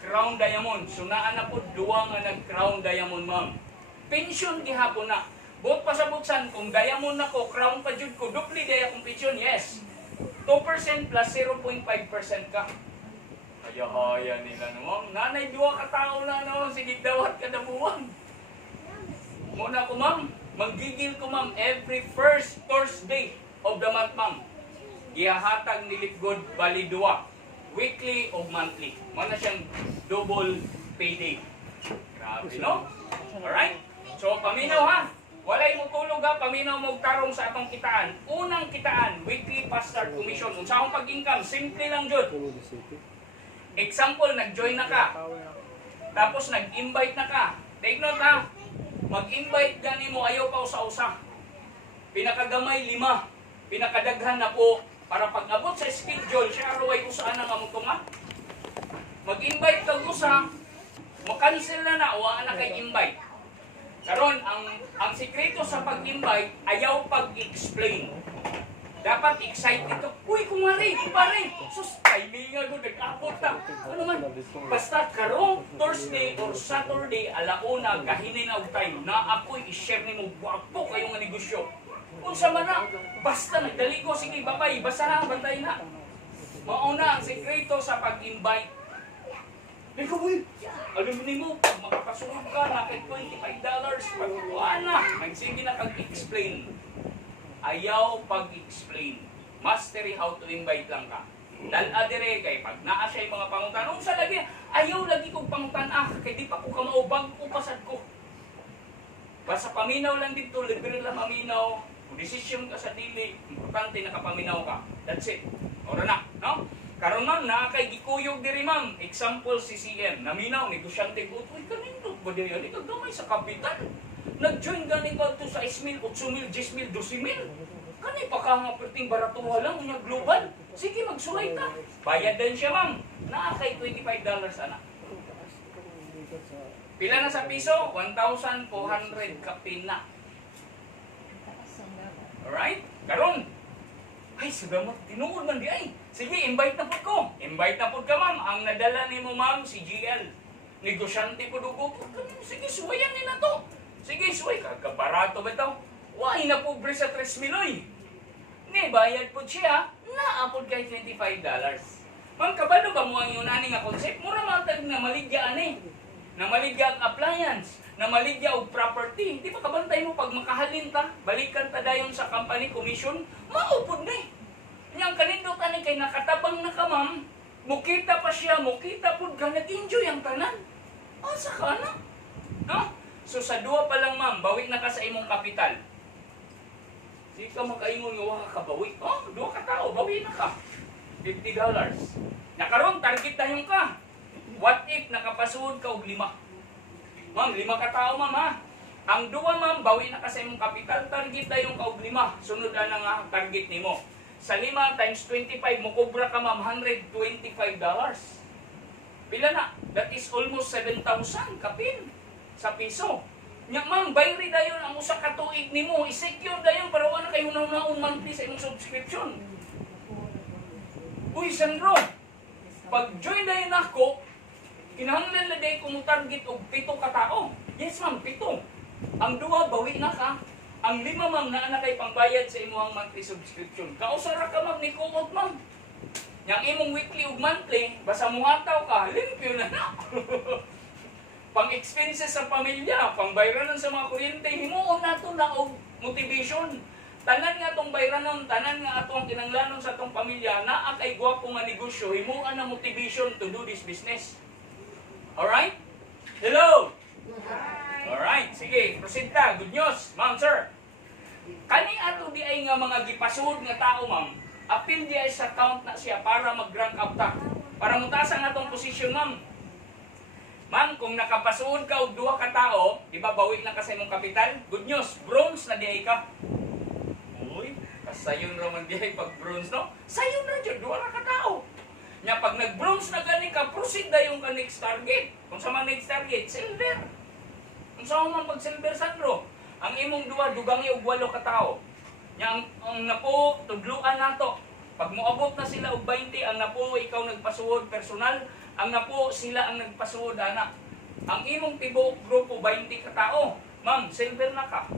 Crown Diamond. So naa na po duwa nga nag Crown Diamond ma'am. Pension gihapon na. Bot pa sa butsan, kung Diamond na ko, Crown pa jud ko, dupli daya kong pension, yes. 2% plus 0.5% ka. Haya-haya nila naman. Nanay, duwa ka tao na naman, sige dawat kada buwan. Muna ko ma'am, magigil ko ma'am every first Thursday of the month ma'am. Gihahatag ni Lipgod bali duwa. Weekly o monthly. Mana siyang double payday. Grabe no? Alright? So paminaw ha. Walay mo tulog ha, paminaw mo tarong sa atong kitaan. Unang kitaan, weekly bastard commission. Kung sa akong pag-income, simple lang jud. Example, nag-join na ka. Tapos nag-invite na ka. Take note ha. Mag-invite gani mo, ayaw pa usa-usa. Pinakagamay 5. Pinakadaghan na po. Para pag-abot sa schedule, siya araway usaan na kamutong ha. Mag-invite kag usa, makancel na uwaan na kay invite. Karon ang sikreto sa pag-invite, ayaw pag-explain. Dapat excited ka. Uy, kumari, sus, timingan ko, nag-apot na. Ano man, basta karong Thursday or Saturday, alauna, kahinin na time, na ako'y i-share ni mo, wapo kayong negosyo. Kung sa mana, basta nagdali ko, sige, babay, basta na, bantay na. Mauna ang sikreto sa pag-invite. Ikaw, uy, alam mo, pag makapasunod ka, nakit $25, pagkuhaan na, magsige na pag-explain. Ayaw pag-explain. Mastery how to invite lang ka. Dan adire kay pag naa siya yung mga pangutan, sa lagi, ayaw lagi kong pangutan, kay di pa ko kamaubag ko pasad ko. Basta paminaw lang dito, libre lang paminaw, kung desisyon ka sa dili, importante nakapaminaw ka. That's it. Ora na, no? Karon ma'am, nakakay gikuyog diri ma'am. Example, CCM. Naminaw, negosyante ko. Uy, kanindot ba diya yan? Ikaw gamay sa kapital. Nag-join ganing ka ito sa 6,000, 8,000, 10,000, 12,000. Kanay pa ka nga perting baratuha lang, unya global. Sige, magsulay ka. Bayad din siya ma'am. Nakakay $25 ana. Pila na sa piso? 1,400 kapin na. Alright? Karon. Ay, salamat. Tinuod man di ay. Sige, invite na po ko. Invite na po ka, ma'am. Ang nadala ni mo, ma'am, si GL. Negosyante po dugo. Sige, suwayan nila to. Sige, suway. Kagabarato ba ito? Why na po sa 3,000 oy. Ngay, bayad po siya. Naapod kay $25. Ma'am, kabalo ba mo ang yunani nga concept? Mura matag na maligya ani. Na maligya ang appliance. Na maligya og property. Di ba kabantay mo pag makahalin ta? Balikan ta dayon sa company commission. Maupod na eh. Yang kanindot ani kay nakatabang na ka ma'am, mukita pa siya, mukita pud ka, nag-enjoy ang tanan. Asa ka na? No? So sa duwa pa lang ma'am, bawi na ka sa imong kapital. Di ka makaingon nga wa ka bawi. Oh, duwa ka tao, bawi na ka. $50. Nakaroon, target tayo ka. What if nakapasuod ka og 5? Ma'am, 5 ka tao ma'am ha. Ang duwa ma'am, bawi na ka sa imong kapital, target tayo ka og 5. Sunod na nga ang target nimo. Sa 5 times 25, mukubra ka ma'am, $125. Pila na? That is almost 7,000 kapin sa piso. Nya ma'am, bayri dayon ang usa ka tuig nimo, i-secure dayon para wala kay hunahunahon monthly sa imong subscription. Uy, Sandro, pag join dayon ako, kinahanglan na dayon kung target og 7 ka tao. Yes ma'am, 7. Ang duwa, bawi na ka. Ang 5 ma'am, na kay pangbayad sa imong monthly subscription. Kausara ka ma'am, ni kuot ma'am. Yang imong weekly ug monthly, basta muhataw ka, limpyo na na. Pang-expenses sa pamilya, pang-bayranan sa mga kuryente, himuon nato na og motivation. Tanan nga atong bayranon, tanan nga atong kinanglanon sa atong pamilya, naa kay gwapo nga negosyo, himuon na motivation to do this business. Alright? Hello? Alright, sige, proceed ta. Good news, ma'am, sir. Kani ato di ay nga mga gipasud nga tao, ma'am, apil di ay sa account na siya para mag-rank up ta. Para mutaas ang atong posisyon, ma'am. Ma'am, kung nakapasuod ka og duha ka tao, di ba bawi na ka sa imong kapital? Good news, bronze na di ka. Uy, kasayon raman di ay pag bronze, no? Sayon na dyan, duha ka tao. Nya pag nag-bronze na gani ka, proceed na yung ka next target. Kung sa mga next target, silver. Kung sa man pag silver, Sandro, ang imong duha, dugangi og 8 ka tao. Nya ang napo, tudluan nato. Pag moabot na sila og 20, ang napo ikaw nagpasuod personal, ang napo sila ang nagpasuod anak. Ang imong tibuok grupo 20 ka tao, ma'am, silver na ka.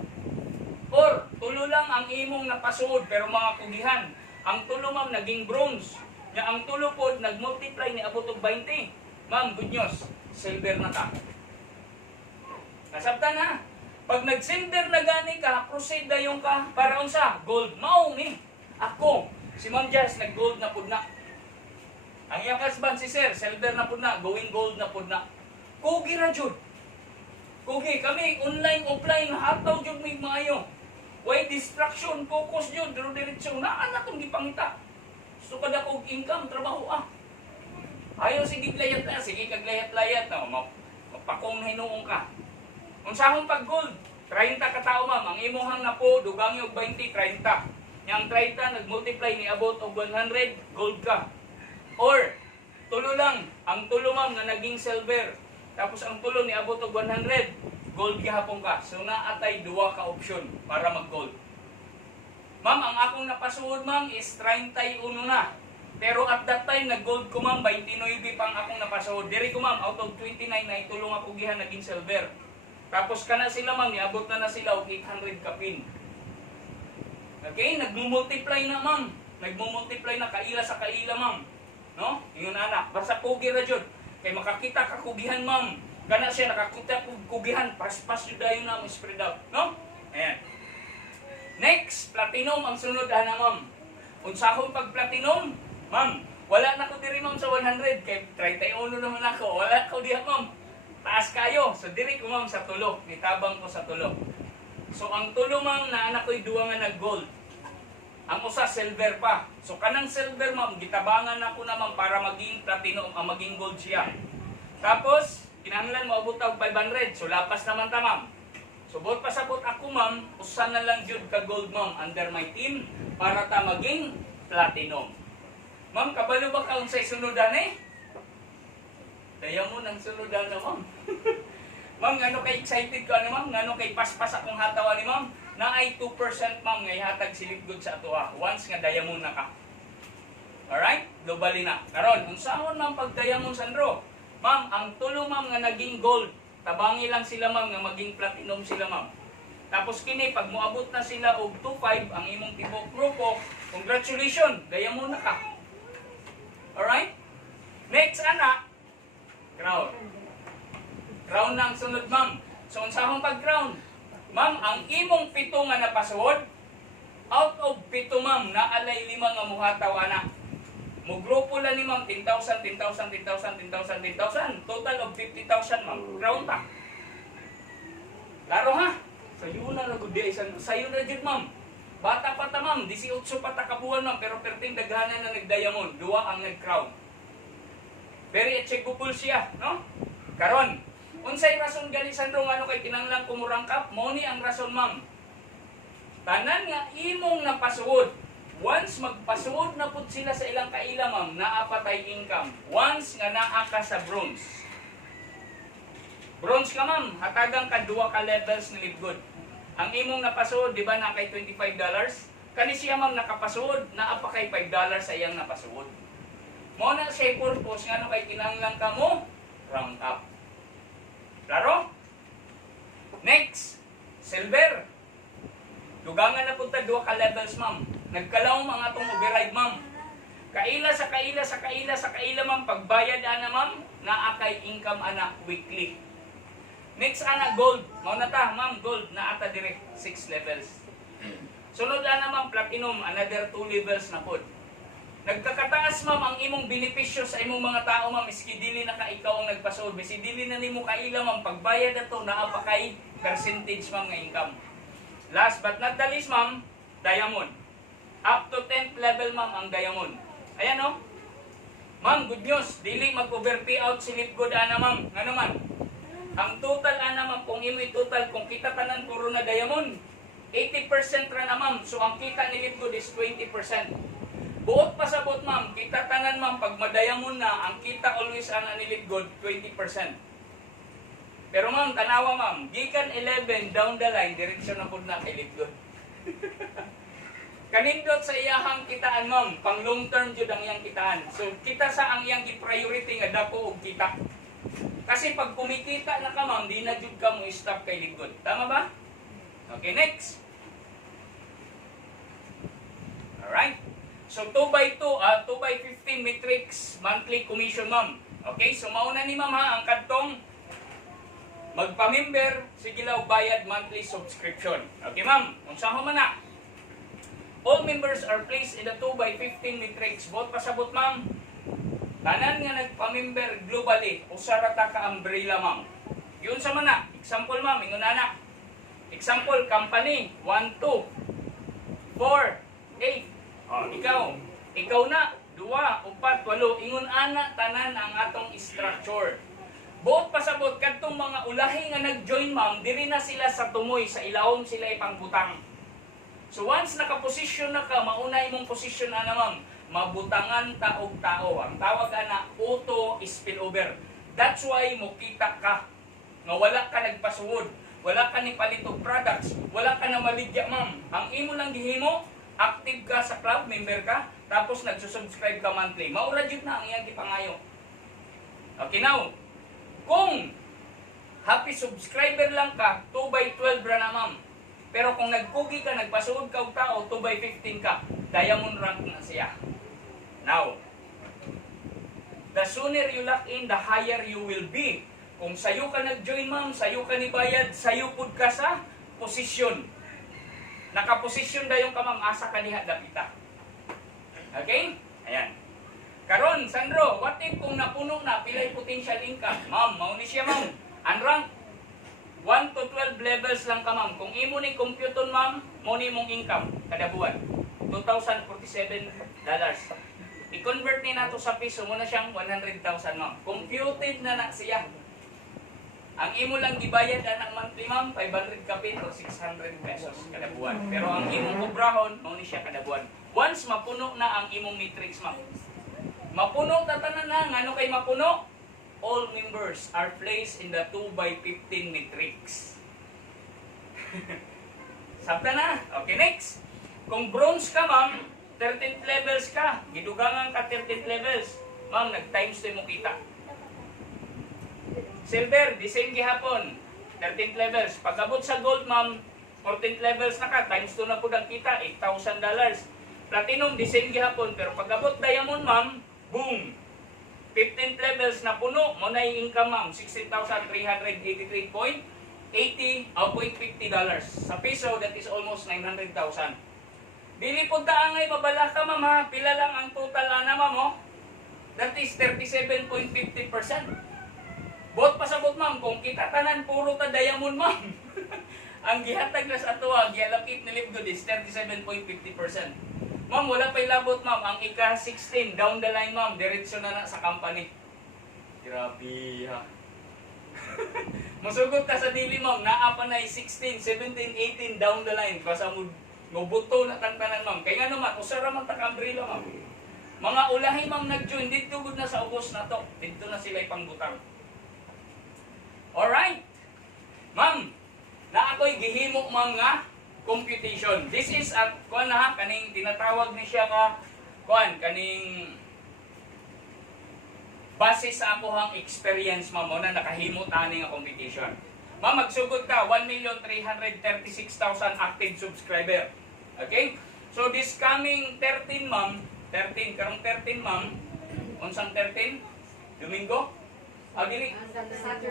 Or tulo lang ang imong napasuod pero mga kugihan. Ang tulo ma'am naging bronze. Nya ang tulo pod nagmultiply ni abot og 20. Ma'am, good news, silver na ka. Nasabtan na. Pag nag-silver na gani ka, proceed na yung ka para unsa? Gold. Mao ni. Ako, si Ma'am Jazz nag-gold na pud na. Ang iyang husband si Sir, silver na pud na, going gold na pud na. Kugi ra jud. Kugi kami online offline hataw jud mi maayo. Why distraction, focus jud, diretso na ana tong gipangita. Gusto ka dako og income, trabaho Ayaw sige layat-layat, sige kag layat-layat na mapakong hinuong ka. Unsahon pag gold, 30 ka tao ma'am, ang imuhang napo dugangi og 20, 30. Yang 30 nagmultiply ni abot og 100, gold ka. Or tulo lang, ang tulo ma'am na naging silver. Tapos ang tulo ni abot og 100, gold gihapon ka. So naatay duwa ka option para mag-gold. Ma'am, ang akong napasuod ma'am is 31 na. Pero at that time nag-gold ko ma'am 29 pang akong napasuod. Diri ko ma'am out of 29 na itulong ako gihan naging silver. Tapos kana sila ma'am niabot na sila og 800 ka pin. Okay, nagmumultiply na ma'am. Nagmumultiply na kaila sa kaila ma'am. No? Ingon anak, basta kugi ra jud. Kay makakita ka kugihan ma'am. Kana siya nakakita kugihan, pas-pas jud dayon na mo spread out, no? Ayan. Next, platinum ang sunod ana ma'am. Unsahon pag platinum, ma'am, wala na ko diri ma'am sa 100 kay 31 naman ako. Wala ko diha ma'am. Taas kayo. So diri ko ma'am sa tulo, nitabang ko sa tulo. So ang tulo ma'am na anak ko'y duwa nga nag-gold. Ang usa silver pa. So kanang silver ma'am gitabangan ako na ma'am para maging platinum, maging gold siya. Tapos kinahanglan mo abot og 500. So lapas naman ta ma'am. So bot pasabot ako ma'am, usa na lang jud ka gold ma'am under my team para ta maging platinum. Ma'am, kabalo ba ka unsay sunodan eh? Daya mo nang sunodan na ma'am. Ma'am, ngano kay excited ka na ma'am? Ngano kay paspas akong hatawa ni ma'am? Na ay 2% ma'am ngay hatag silipgod sa ato once nga diamond na ka. Alright? Globally na. Karon, unsahon ma'am pag diamond Sandro? Ma'am, ang tulo ma'am nga naging gold, tabangi lang sila ma'am nga maging platinum sila ma'am. Tapos kini pag moabot na sila og 25 ang imong tibok grupo, congratulations, diamond na ka. Alright? Next anak, crown. Crown na ang sunod ma'am. So unsahon pag crown? Ma'am, ang imong 7 nga napasuod, out of 7 ma'am, naalay 5 nga muhataw anak. Mo grupo lang ni ma'am 10,000, 10,000, 10,000, 10,000, 10,000. Total of 50,000 ma'am. Crown ta. Laro ha? Sayo na lang gudi sayo na jud ma'am. Bata pa ta ma'am, 18 pa ta kabuhan ma'am, pero perting daghanan na nag-diamond, duwa ang nag-crown. Very achievable siya, no? Karon, unsay rason gani Sandro ngano kay kinahanglan kumurangkap? Mao ni ang rason ma'am. Tanan nga imong napasuod. Once magpasuod na pud sila sa ilang kaila ma'am, naa patay income. Once nga naa ka sa bronze. Bronze ka ma'am, hatagang ka duwa ka levels ni Libgood. Ang imong napasuod, di ba na kay $25? Kani siya ma'am nakapasuod, naa pa kay $5 sa iyang napasuod. Mao na siya purpose ngano kay kinahanglan ka mo rank up. Klaro? Next, silver. Dugangan na punta duwa ka levels ma'am. Nagkalawom ang atong override ma'am. Kaila sa kaila sa kaila sa kaila ma'am, pagbayad ana ma'am, naa kay income ana weekly. Next ana gold. Mao na ta ma'am, gold na ata dire 6 levels. Sunod ana ma'am platinum, another 2 levels na pod. Nagkakataas ma'am ang imong benepisyo sa imong mga tao ma'am, iski dili na ka ikaw ang nagpasod, bisi dili na nimo kaila ma'am, pagbayad ato naa pa kay percentage ma'am nga income. Last but not the least ma'am, diamond. Up to 10th level ma'am ang diamond. Ayan o. Ma'am, good news, dili mag-overpay out si Lipgood ana ma'am. Nga naman, ang total ana ma'am, kung imo total, kung kita tanan puro na diamond, 80% ra na ma'am. So ang kita ni Lipgood is 20%. Buot pasabot ma'am, kita tanan ma'am, pag madayamon na, ang kita always ana ni Lipgood, 20%. Pero ma'am, tanawa ma'am, gikan 11 down the line, direksyon na po na kay Lipgood. Kanindot sa iyahang kitaan ma'am, pang long term jud ang iyang kitaan. So kita sa ang iyang i-priority nga dapo og kita. Kasi pag kumikita na ka ma'am, di na jud ka mo stop kay Lipgood. Tama ba? Okay, next. Alright. So 2x2, 2x15 matrix monthly commission ma'am. Okay, so mauna ni ma'am ha, ang kadtong magpa-member, sige law bayad monthly subscription. Okay ma'am, unsa man na? All members are placed in the 2x15 matrix. Bot pasabot ma'am. Tanan nga nagpa-member globally, usara ta ka umbrella ma'am. Yun sa mana. Example ma'am, ingon anak. Example, company, 1, 2, 4, 8. Oh, ikaw na, 2, 4, 8. Ingon ana, tanan ang atong structure. Buot pasabot, kadtong mga ulahi nga nag-join ma'am, diri na sila sa tumoy, sa ilawom sila ipangbutang. So once naka-position na ka, mauna imong position ana ma'am, mabutangan taog tao. Ang tawag ana, auto spillover. That's why mo kita ka, nga wala ka nagpasuod. Wala ka ni palitog products, wala ka na maligya ma'am. Ang imo lang gihimo, active ka sa club, member ka, tapos nagsusubscribe ka monthly. Maura jud na ang iyang gipangayo. Okay now, kung happy subscriber lang ka, 2x12 ra na ma'am. Pero kung nagpugi ka, nagpasuod ka og tao, 2x15 ka, diamond rank na siya. Now, the sooner you lock in, the higher you will be. Kung sayo ka nag-join ma'am, sayo ka ni bayad, sayo pud ka sa posisyon. Nakaposisyon dayon ka ma'am, asa ka diha dapita. Okay? Ayan. Karon, Sandro, what if kung napuno na, pilay potential income? Ma'am, mauni siya ma'am. Ang rank, 1 to 12 levels lang ka ma'am. Kung imo ni computon ma'am, mo ni mong income kada buwan. $2,047. I-convert ni nato sa piso, mo na siyang 100,000 ma'am. Computed na na siya. Ang imo lang gibayad anak monthly ma'am, 500 kapin o 600 pesos kada buwan. Pero ang imong kubrahon, mo ni siya kada buwan. Once mapuno na ang imong matrix ma'am. Mapuno tatanan na, ngano kay mapuno? All members are placed in the 2x15 matrix. Sabta na. Okay, next. Kung bronze ka, ma'am, 13th levels ka. Gidugangan ka 13th levels. Ma'am, nag-times 2 mo kita. Silver, the same gihapon. 13th levels. Pag-abot sa gold, ma'am, 14th levels na ka. Times 2 na po ang kita. $8,000. Platinum, the same gihapon. Pero pag-abot diamond, ma'am, boom! 15th levels na puno, mo na yung income ma'am, $16,383.80 $0.50. Sa piso, that is almost 900,000. Dili po taangay, mabala ka ma'am ha, pila lang ang total ana ma'am oh. That is 37.50%. Bot pasabot ma'am, kung kita tanan, puro ta diamond ma'am. Ang gihatag na sa atuwa, gialapit ni Lipgood is 37.50%. Ma'am, wala pa'y labot ma'am. Ang ika-16, down the line ma'am, diretsyon na sa company. Grabe ha. Masugot ka sa dili ma'am, naa pa na 16, 17, 18, down the line. Basta mo buto na tantanan ma'am. Kaya nga naman, usara man taka-umbrella ma'am. Mga ulahi ma'am nag-join, dito good na sa ubos na to. Dito na sila ipangbutang. Alright. Ma'am, na ako'y gihimo ma'am nga, computation. This is at kuan na ha, kaning tinatawag ni siya ka kuan kaning base sa akohang experience ma'am na nakahimo tani nga computation. Ma'am, magsugod ka 1,336,000 active subscriber. Okay? So this coming 13 ma'am, 13 karong 13 ma'am, unsang 13? Domingo? Dili.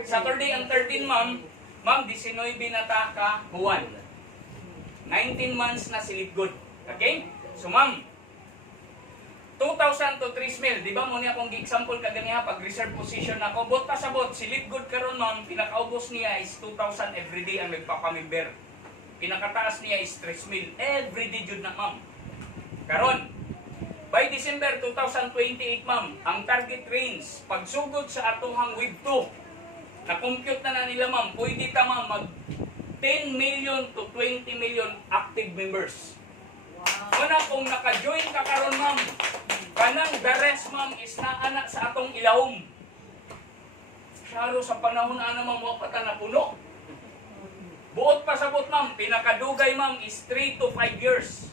Saturday ang 13 ma'am. Ma'am, 19 na ta ka buwan. 19 months na si Lipgood. Okay? So ma'am, 2,000 to 3,000. Di ba mo niya akong example kaganiha pag reserve position ako. Bot pasabot, si Lipgood karon ma'am, pinakaubos niya is 2,000 everyday ang nagpapamember. Pinakataas niya is 3,000 everyday jud na ma'am. Karon, By December 2028, ma'am, ang target range, pagsugod sa atohang wave 2, na-compute na nila, ma'am, pwede ta, ma'am, mag 10 million to 20 million active members. Una, kung naka-join ka karon, ma'am, kanang the rest, ma'am, is naana sa atong ilahom. Saro sa panahon na naman mo pa na puno. Buot pa sabot, ma'am, pinakadugay, ma'am, is 3 to 5 years.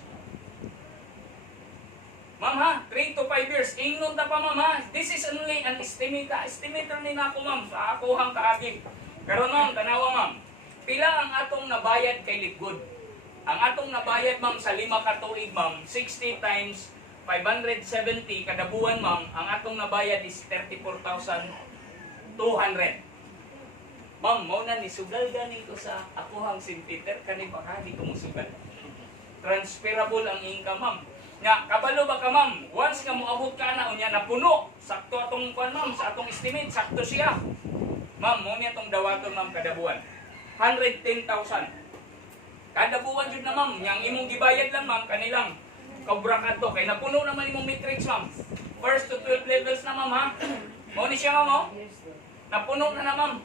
Ma'am ha, 3 to 5 years. Ingnon ta pa, ma'am ha. This is only an estimate. Estimator ni nako, ma'am, sa akuhang kaagi. Karon, ma'am, tanawa, ma'am. Pila ang atong nabayad kay Litgod? Ang atong nabayad, ma'am, sa 5 ka tuig, ma'am, 60 times 570 kada buwan, ma'am, ang atong nabayad is 34,200. Ma'am, mo na ni sugal gani ko sa akuhang St. Peter, kani pa ka, di ko musugal. Transferable ang income, ma'am. Nga, kabalo ba ka, ma'am? Once ka moabot ka na, unya na puno. Sakto atong kuan, ma'am, sa atong estimate, sakto siya. Ma'am, mo niya tong dawaton, ma'am, kada buwan. 110,000. Kada buwan jud na, ma'am. Yang imong gibayad lang, ma'am, kanilang kabra kadto kay napuno naman imong matrix, ma'am. First to 12 levels na, ma'am, ha. Mo ni siya, ma'am, oh. Napuno na, ma'am.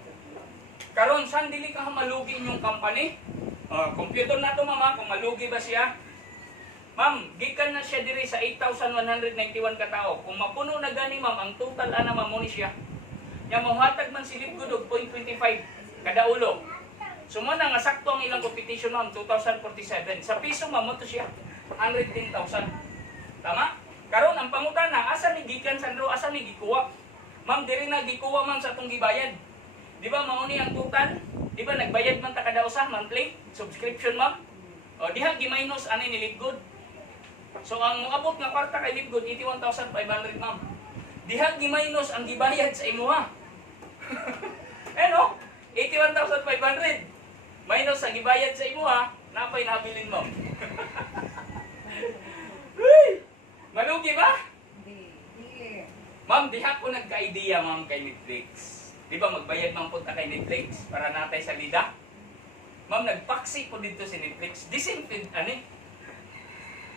Karon san dili ka malugi inyong company? Computer na to, ma'am, ha, kung malugi ba siya. Ma'am, gikan na siya diri sa 8,191 ka tao. Kung mapuno na gani, ma'am, ang total ana, ma'am, mo ni siya. Nya mahatag man si Litgod og 0.25 kada ulo. So mo na nga sakto ang ilang competition, ma'am, 2,047. Sa piso, ma'am, mo to siya 110,000. Tama? Karon ang pangutana, asa ni gikan Sandro, asa ni gikuha? Ma'am, diri na gikuha, ma'am, sa atong gibayad. Di ba mao ni ang total? Di ba nagbayad man ta kada usa monthly subscription, ma'am? O diha gi-minus ani ni Litgod. So ang moabot nga kwarta kay Litgod 81,500, ma'am. Diha gi-minus ang gibayad sa imuha. Ano? 81,500 minus ang gibayad sa imuha, napay nabilin, ma'am. Malugi ba? Ma'am, diha ko nagka-idea, ma'am, kay Netflix. Di ba magbayad man punta kay Netflix para natay sa lida? Ma'am, nagpaksi po dito si Netflix. Disinfect,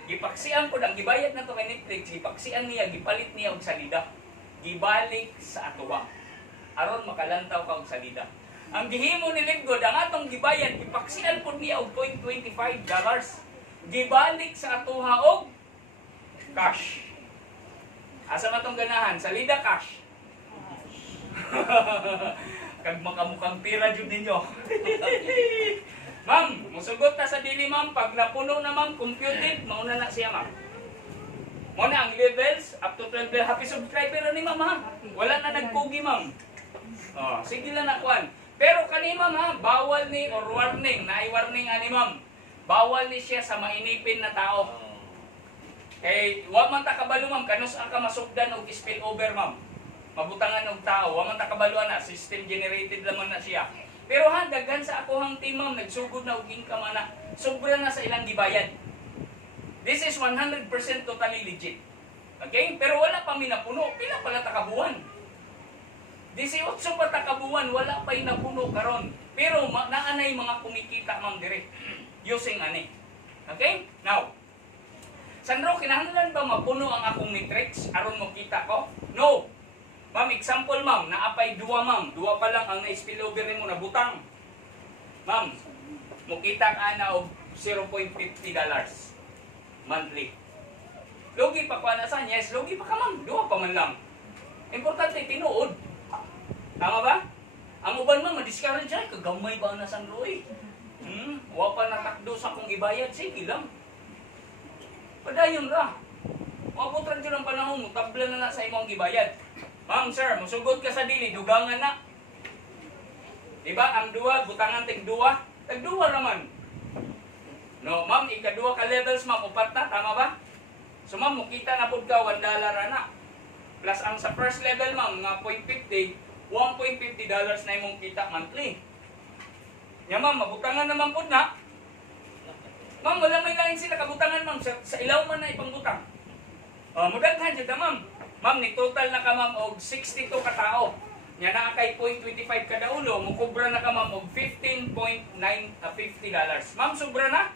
gipaksian po ang gibayad na to kay Netflix, gipaksian niya, gipalit niya og salida. Gibalik sa atuwa. Aron makalantaw ka og salida. Ang gihimo ni Litgod, ang atong gibayad, gipaksian po niya og $0.25. Gibalik sa atuha og cash. Asa man tong ganahan? Salida cash. Kag makamukhang pira jud ninyo. Ma'am, musugot na sa dili, ma'am. Pag napuno na, ma'am, computed, mauna na siya, ma'am. Muna ang levels, up to 12 happy subscriber ni, ma'am, ha? Wala na nagpugi, ma'am. Oh, sige lang na, kwan. Pero kani, ma'am, ha? Bawal ni or warning, na-warning ani, ma'am. Bawal ni siya sa mainipin na tao. Eh, wa man ta kabalo, ma'am, kanus ang ka masugdan og spill over, ma'am. Mabutangan og tao, wa man ta kabalo na, system generated lamang na siya. Pero ha, daghan sa akohang team, ma'am, nagsugod na og income ana. Sobra na sa ilang gibayad. This is 100% totally legit. Okay? Pero wala pa minapuno. Pila pala takabuan? 18 pa takabuan, wala pa inapuno karon. Pero naanay mga kumikita, ma'am, dire using ani. Okay? Now, Sandro, kinahanglan ba mapuno ang akong matrix aron mo kita ko? No. Ma'am, example, ma'am, naapay duwa, ma'am. Duwa pa lang ang na-spillover mo na butang. Ma'am, mukita ka na og $0.50 monthly. Logi pa ka na sa? Yes, logi pa ka, ma'am. Duwa pa man lang. Importante, tinuod. Tama ba? Ang uban, ma'am, madiscourage ay, kagamay ba na sang Roy? Wa pa natakdo sa akong ibayad. Sige lang. Padayon ra. Maputran dyan ang panahon mo, tabla na sa imong gibayad. Ma'am, sir, musugod ka sa dili, dugangan na. Diba, ang duwa, butangan tig-duwa, tag-duwa naman. No, ma'am, ika-duwa ka levels, ma'am, upat na, tama ba? So, ma'am, mukita na po ka, $1 na. Plus, ang sa first level, ma'am, nga $0.50, $1.50 na imong kita monthly. Yan, ma'am, mabutangan naman po na. Ma'am, wala may lain sila kabutangan, ma'am, sa ilaw man na ipangbutang. Mudaghan dyan na, ma'am. Ma'am, ni total na ka, ma'am, og 62 ka tao. Nya na kay $0.25 kada ulo, mukubra na ka, ma'am, og $15.50. Ma'am, sobra na?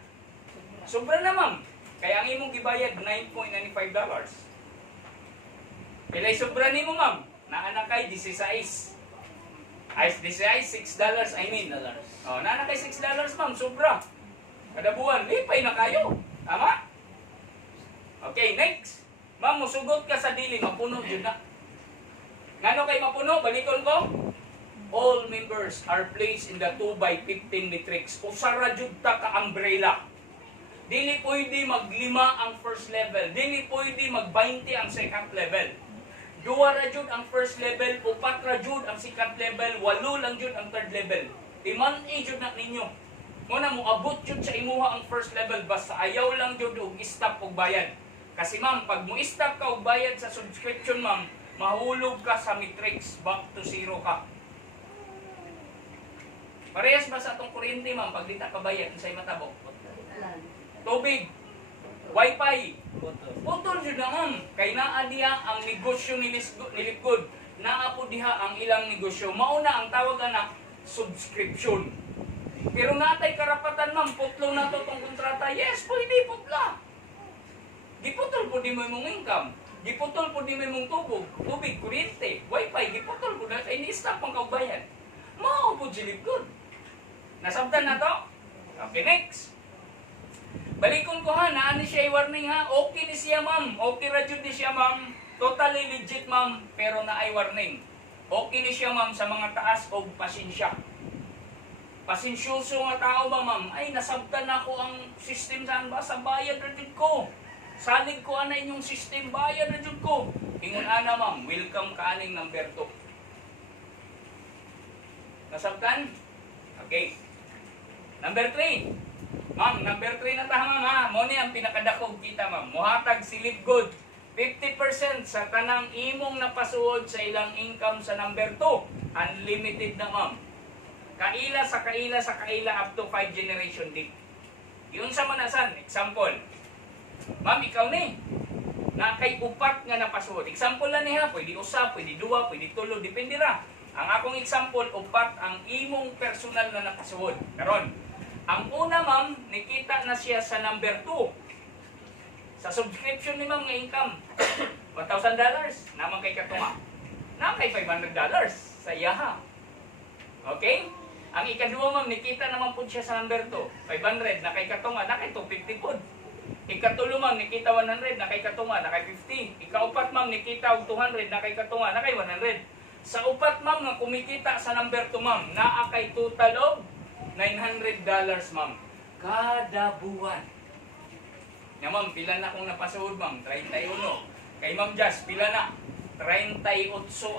Sobra na, ma'am. Kaya ang imong gibayad $9.95. Pilay sobra ni mo, ma'am. Naanak kay 16. Ay, 16, $6, I mean. Oh, naanak kay $6, ma'am. Sobra. Kada buwan, lipay na kayo. Tama? Okay, next. Ma'am, musugot ka sa dili, mapuno yun na. Ngano kay mapuno? Balikon ko. All members are placed in the 2x15 matrix. Usara jud ta ka umbrella. Dili pwede mag-5 ang first level. Dili pwede mag-20 ang second level. 2 ra jud ang first level, 4 ra jud ang second level, 8 lang jud ang third level. Timan-i jud na ninyo. Muna mo abot jud sa imuha ang first level basta ayaw lang jud og stop og bayad. Kasi ma'am, pag mo stop ka og bayad sa subscription, ma'am, mahulog ka sa matrix, back to zero ka. Parehas ba sa atong kuryente, ma'am, pag di ta kabayad unsay matabo? Tubig, wifi, putol jud na, ma'am. Kay naa diha ang negosyo ni Lipgod. Naa po diha ang ilang negosyo. Mauna ang tawag na subscription. Pero natay karapatan, ma'am, putlo na to tong kontrata. Yes, pwede putla. Giputol po di mo imong income. Giputol po di mo imong tubig, kuryente, wifi, giputol po na kay ni-stop ang kaubayan. Mao po si Lipgod. Nasabtan na to? Okay, next. Balikon ko ha, naani siya i-warning ha. Okay ni siya, ma'am. Okay ra jud ni siya, ma'am. Totally legit, ma'am. Pero na ay warning. Okay ni siya, ma'am, sa mga taas o pasensya. Pasensyoso nga tao ba, ma'am? Ay, nasabtan na ako ang system saan ba? Sa bayad ra jud ko. Salig ko ana inyong system, bayad ra jud ko. Ingon ana, ma'am, welcome ka aning number 2. Nasabtan? Okay. Number 3. Ma'am, number 3 na ta, ma'am, ha? Mo ni ang pinakadakog kita, ma'am. Muhatag si Lipgod 50% sa tanang imong napasuod sa ilang income sa number 2. Unlimited na, ma'am. Kaila sa kaila sa kaila up to 5 generation deep. Yun sa manasan. Example. Ma'am, ikaw ni. Na kay upat nga napasuod. Example lang niya. Pwede usa, pwede duwa, pwede tulo. Depende ra. Ang akong example, upat ang imong personal na napasuod. Karon. Ang una, ma'am, nikita na siya sa number 2. Sa subscription ni ma'am nga income. $1,000. Naman kay katunga. Na kay $500 sa iyaha. Okay? Ang ikaduwa, ma'am, nikita naman po siya sa number 2. 500 na kay katunga, na kay 250 po. Ikatulo, ma'am, nikita 100 na kay katunga, na kay 50. Ikaupat, ma'am, nikita 200 na kay katunga, na kay 100. Sa upat, ma'am, nga kumikita sa number 2, ma'am, naa kay total of $900, ma'am. Kada buwan. Nga, ma'am, pila na akong napasuod, ma'am? 31. Kay Ma'am Jas, pila na? 38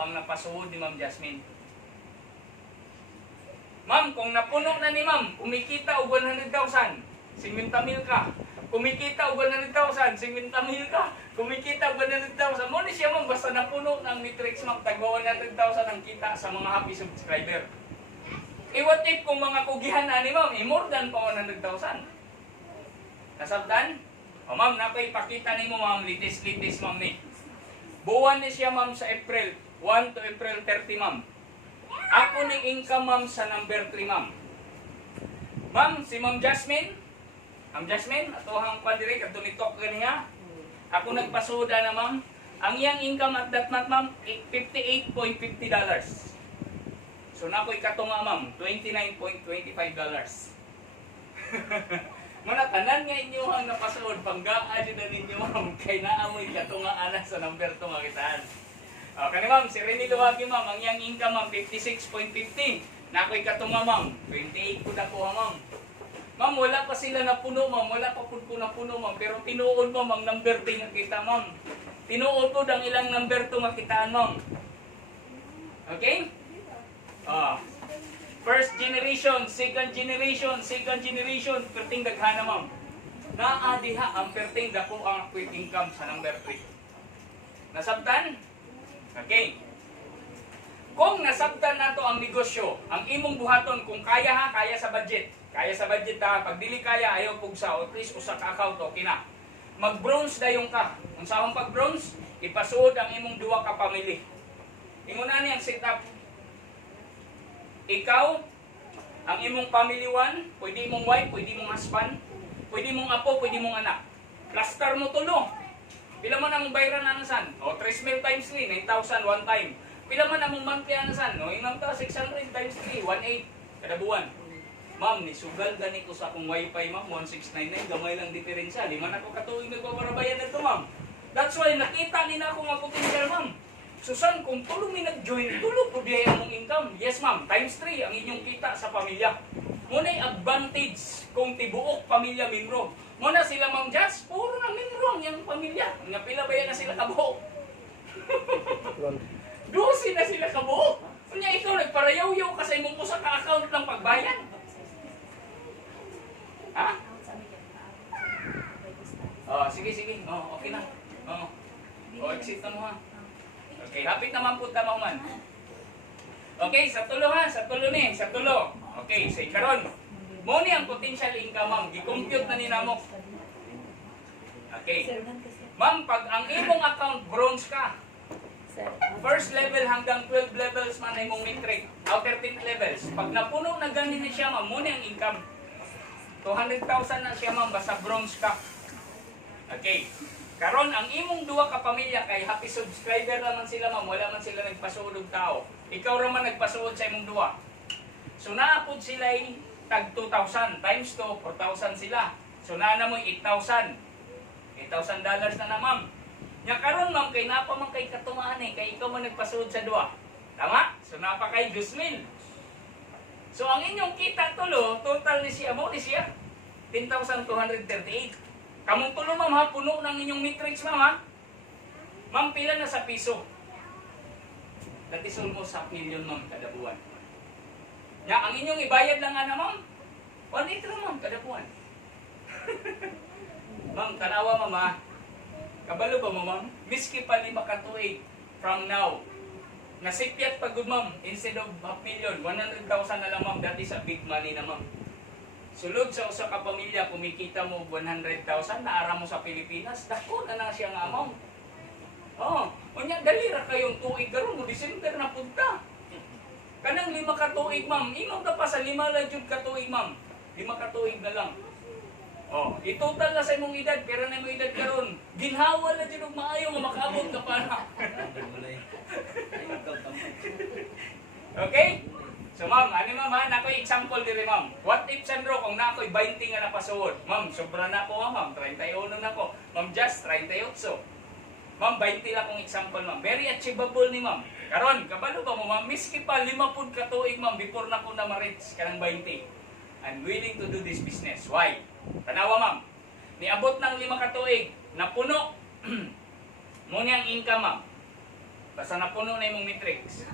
ang napasuod ni Ma'am Jasmine. Ma'am, kung napuno na ni ma'am, kumikita og 100,000, 50,000 ka. Kumikita og 100,000, 50,000 ka. Kumikita og 100,000. Mo ni siya, ma'am, basta napuno ng matrix, ma'am, tagwa 100,000 ang kita sa mga happy subscriber. What if kung mga kugihan na ni ma'am, more than pa 100,000? Nasabtan? O ma'am, napaipakita ni mo, ma'am, litis-litis, ma'am, ni. Buwan ni siya, ma'am, sa April 1 to April 30, ma'am. Ako ni income, ma'am, sa number 3, ma'am. Ma'am, si Ma'am Jasmine. Ma'am Jasmine, atohang pandiri, kato nitok ganiya. Ako nagpasuda na, ma'am. Ang iyang income at that month, ma'am, $58.50. So, nako'y katunga, ma'am, $29.25. Muna, tanan nga inyo ang napasuod, panggaan din na ninyo, ma'am, kay naamoy katunga anak sa number 2 makitaan. Kani ma'am, si Rene Luwagi, ma'am, ang iyang income, ma'am, $56.50. Nako'y katunga, ma'am, 28 ko na ko, ma'am. Ma'am, wala pa sila napuno, ma'am, wala pa po napuno, ma'am, pero tinuod, ma'am, ang number 3 nga kita, ma'am. Tinuod po ang ilang number 2 makitaan, ma'am. Okay? First generation, second generation, perting daghana, ma'am. Naadiha ang perting dako ang quick income sa number 3. Nasabtan? Okay. Kung nasabtan nato ang negosyo, ang imong buhaton, kung kaya ha, kaya sa budget. Kaya sa budget ha, pag dili kaya, ayaw pugsa, o at least usa ka account, okay na. Mag-bronze dayong ka. Kung sa akong pag-bronze, ipasuod ang imong duwa ka pamilya. Ingon na niyang setup. Ikaw, ang imong family 1, pwede mong wife, pwede mong husband, pwede mong apo, pwede mong anak. Plaster mo tulo. Pila man ang bayaran anasan? O 3,000 times 3, 9,000 one time. Pila man ang monthly anasan? O inang ta 600 times 3, 1,800 kada buwan. Ma'am, nisugal gani ko sa akong wifi ma'am, 1699, gamay lang diferensya. Di man ako katuig nagpaparabayan na ito ma'am. That's why nakita nila akong mga potential ma'am. Susan, kung tulong mi nag-join, tulong po diya ang income. Yes ma'am, times 3 ang inyong kita sa pamilya. Muna'y advantage kung tibuok pamilya minro. Muna sila ma'am Jazz, puro na minro ang iyang pamilya. Nga pila ba yan na sila kabuok? 12 na sila kabuok. Kunya ikaw, nagparayaw-yaw ka sa imong pusa ka account ng pagbayan. Ha? Oh, sige. Oh, okay na. Oh. Oh, exit na mo ha. Okay, hapit naman po tama man. Okay, sa tulo ha, sa tulo ni, sa tulo. Okay, say karon. Mo ni ang potential income ma'am, gi-compute na ni namo. Okay. Ma'am, pag ang imong account bronze ka, first level hanggang 12 levels man ay mong metric, out 13 levels. Pag napuno na ganin ni siya ma'am, mo ni ang income. 200,000 na siya ma'am, basta bronze ka. Okay. Karon ang imong duwa ka pamilya kay happy subscriber naman sila ma'am, wala man sila nagpasuod og tao. Ikaw ra man nagpasuod sa imong duwa. So naapod sila ay tag 2,000 times 2, 4,000 sila. So naa mo 8,000. $8,000 na ma'am. Nya karon ma'am kay napa man kay katumaan kay ikaw man nagpasuod sa duwa. Tama? So napa kay 2,000. So ang inyong kita tulo, total ni siya mo ni siya 10,238. Kamong tulo ma'am ha, puno ng inyong matrix ma'am ha. Ma'am, pila na sa piso? That is almost 1,000,000 ma'am kada buwan. Nya, ang inyong ibayad lang nga na ma'am, 1,800 lang ma'am kada buwan. Ma'am, tanawa ma'am ha. Kabalo ba mo ma'am? Miski pa 5 katuig from now. Nasipyat pagod ma'am, instead of 500,000, 100,000 na lang ma'am, that is a big money na ma'am. Sulod sa usa ka pamilya, kumikita mo 100,000, naara mo sa Pilipinas, dako na siya nga amount. Oh, unya dali ra kayong tuig karon mo December na punta. Kanang 5 ka tuig ma'am, imong ta pa sa 5 lang jud ka tuig ma'am. 5 ka tuig na lang. Oh, itotal na sa imong edad, pero na imong edad karon, ginhawa na jud og maayo nga makaabot ka pa na. Okay? So ma'am, ano ma'am ha? Nako'y example diri ma'am. What if Sandro kung nako'y 20 nga napasuod? Ma'am, sobra na ko ma'am. 31 na ko. Ma'am, just 38. Ma'am, 20 lang kong example ma'am. Very achievable ni ma'am. Karon, kabalo ba mo ma'am? Miski pa 5 pud ka tuig ma'am before na ko na ma-reach kanang 20. I'm willing to do this business. Why? Tanawa ma'am. Niabot ng 5 ka tuig, napuno. Mo ang income ma'am. Basta napuno na imong matrix.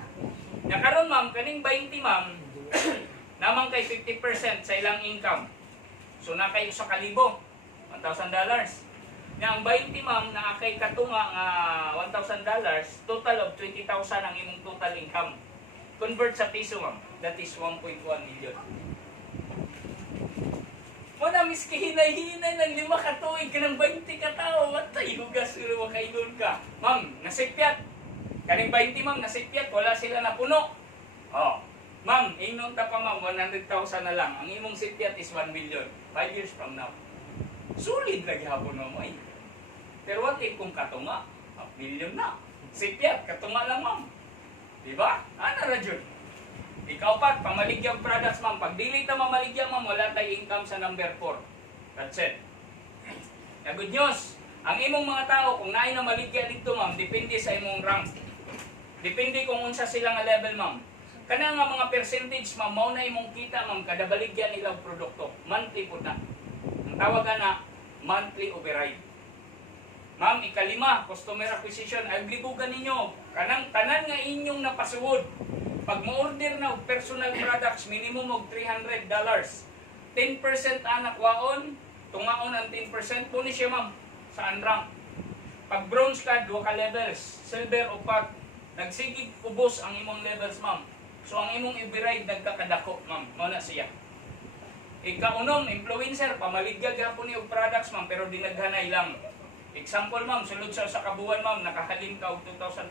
Nya karon ma'am, kaning 20 ma'am, namang kay 50% sa ilang income. So na kay usa ka libo, $1,000. Nya ang 20 ma'am na kay katunga nga $1,000, total of 20,000 ang imong total income. Convert sa piso ma'am, that is 1.1 million. Muna miski hinay-hinay ng 5 ka tuig ka ng 20 ka tao, watay hugas ulo makaingon ka. Ma'am, nasipyat. Kaning 20 ma'am, nasipyat, wala sila na puno. Oh, ma'am, ingnon ta pa ma'am, 100,000 na lang. Ang imong sipyat is 1 million. 5 years from now. Sulit lagi hapon mo eh. Pero what if kung katunga? 1 million na. Sipyat, katunga lang ma'am. Diba? Ano na dyan? Ikaw pa, pamaligyang products ma'am. Pag dili ta mamaligyan ma'am, wala tayo income sa number 4. That's it. The good news, ang imong mga tao, kung naay na maligya dito ma'am, depende sa imong rank. Depende kung unsa sila nga level ma'am. Kana nga mga percentage ma'am, mao na imong kita ma'am, kada baligyan nila og produkto. Monthly po na. Ang tawag na, monthly override. Ma'am, ikalima, customer acquisition, ay libugan ninyo. Kanang tanan nga inyong napasuod. Pag mo-order na og personal products, minimum og $300. 10% anak waon, tungaon ang 10%, po ni siya ma'am, sa unrank. Pag bronze ka, 2 ka levels. Silver o pat, nagsigig ubos ang imong levels ma'am. So ang imong override nagkakadako ma'am, mao na siya. Ikaunom, influencer, pamaligya gyapon ni og products ma'am, pero dinaghanay lang. Example ma'am, sulod sa kabuan ma'am, nakahalin ka og $2,500.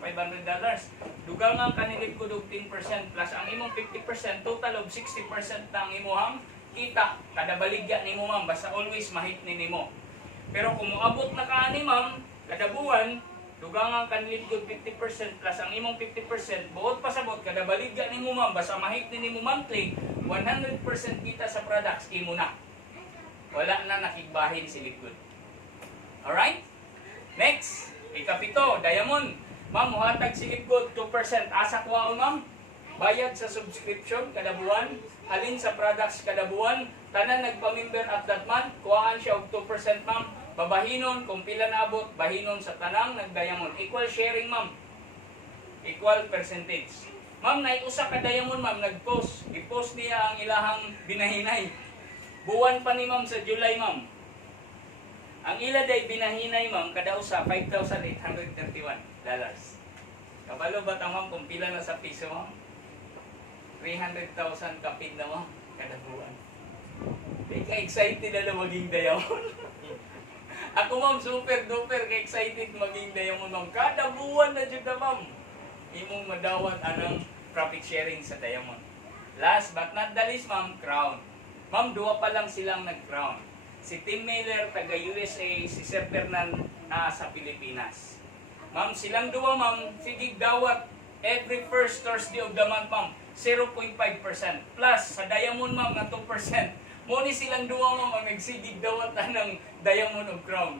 Dugang nga kanilip ko og 10% plus ang imong 50%, total of 60% na ang imuhang kita. Kada baligya nimo ma'am, basta always mahit ni nimo. Pero kung moabot na kaani ma'am, Kada buwan, dugangan kan good 50% plus ang imong 50%, buot pasabot, kada baligya ni mo ma'am, basta mahit ni mo monthly, 100% kita sa products, imo na. Wala na nakigbahin si Liquid. Alright? Next, ikapito, Diamond. Ma'am, muhatag si Liquid 2%. Asa kuwaon ma'am? Bayad sa subscription kada buwan, halin sa products kada buwan, tanan nagpa-member at that month, kuhaan siya og 2% ma'am. Babahinon kung pila naabot, bahinon sa tanang nag-Diamond. Equal sharing ma'am. Equal percentage. Ma'am, naiusa ka Diamond ma'am, nag-post. I-post niya ang ilahang binahinay. Buwan pa ni ma'am sa July ma'am. Ang ila day binahinay ma'am, kada usa $5,831. Kabalo ba ta ma'am kung pila na sa piso ma'am? 300,000 kapit na ma'am, kada buwan. Di ka excited na maging Diamond. Ako ma'am, super duper ka-excited maging Diamond ma'am. Kada buwan na dyan na ma'am. Imong madawat anang profit sharing sa Diamond. Last but not the least ma'am, Crown. Ma'am, duwa pa lang silang nag-Crown. Si Tim Miller, taga USA, si Sir Fernan sa Pilipinas. Ma'am, silang duwa ma'am, sige dawat every first Thursday of the month ma'am, 0.5%. Plus, sa Diamond ma'am na 2%. Muni silang duwa ma'am, ang nagsigig dawat ng Diamond of Crown.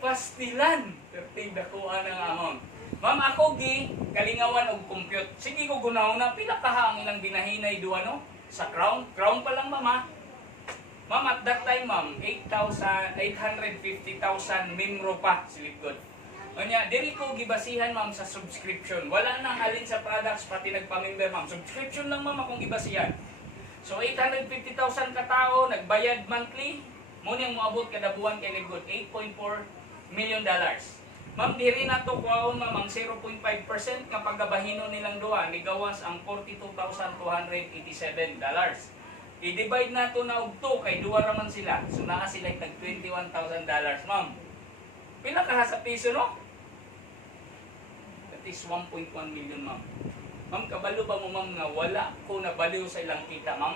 Pastilan, 13 dakuan ang amount. Ma'am, ako gi, kalingawan og compute. Sige ko gunaw na, pila kaha ang ilang binahinay duwa no? Sa Crown. Crown pa lang ma'am ha. Ma'am, at that time ma'am, 850,000 memro pa si Liquid. Kanya, dili ko gibasihan ma'am sa subscription. Wala nang halin sa products, pati nagpa-member ma'am. Subscription lang ma'am akong gibasihan. So 850,000 ka tao, nagbayad monthly, muna yung moabot kada buwan kay Liquid, $8.4 million. Ma'am, diri na to kuwaon ma'am ang 0.5% kapag gabahino nilang duwa, nigawas ang $42,287. I-divide na to na og 2 kay duwa raman sila. So naa sila tag $21,000 ma'am. Pila ka sa piso no? That is 1.1 million ma'am. Ma'am, kabalo ba mo ma'am nga wala ko nabaliw sa ilang kita ma'am?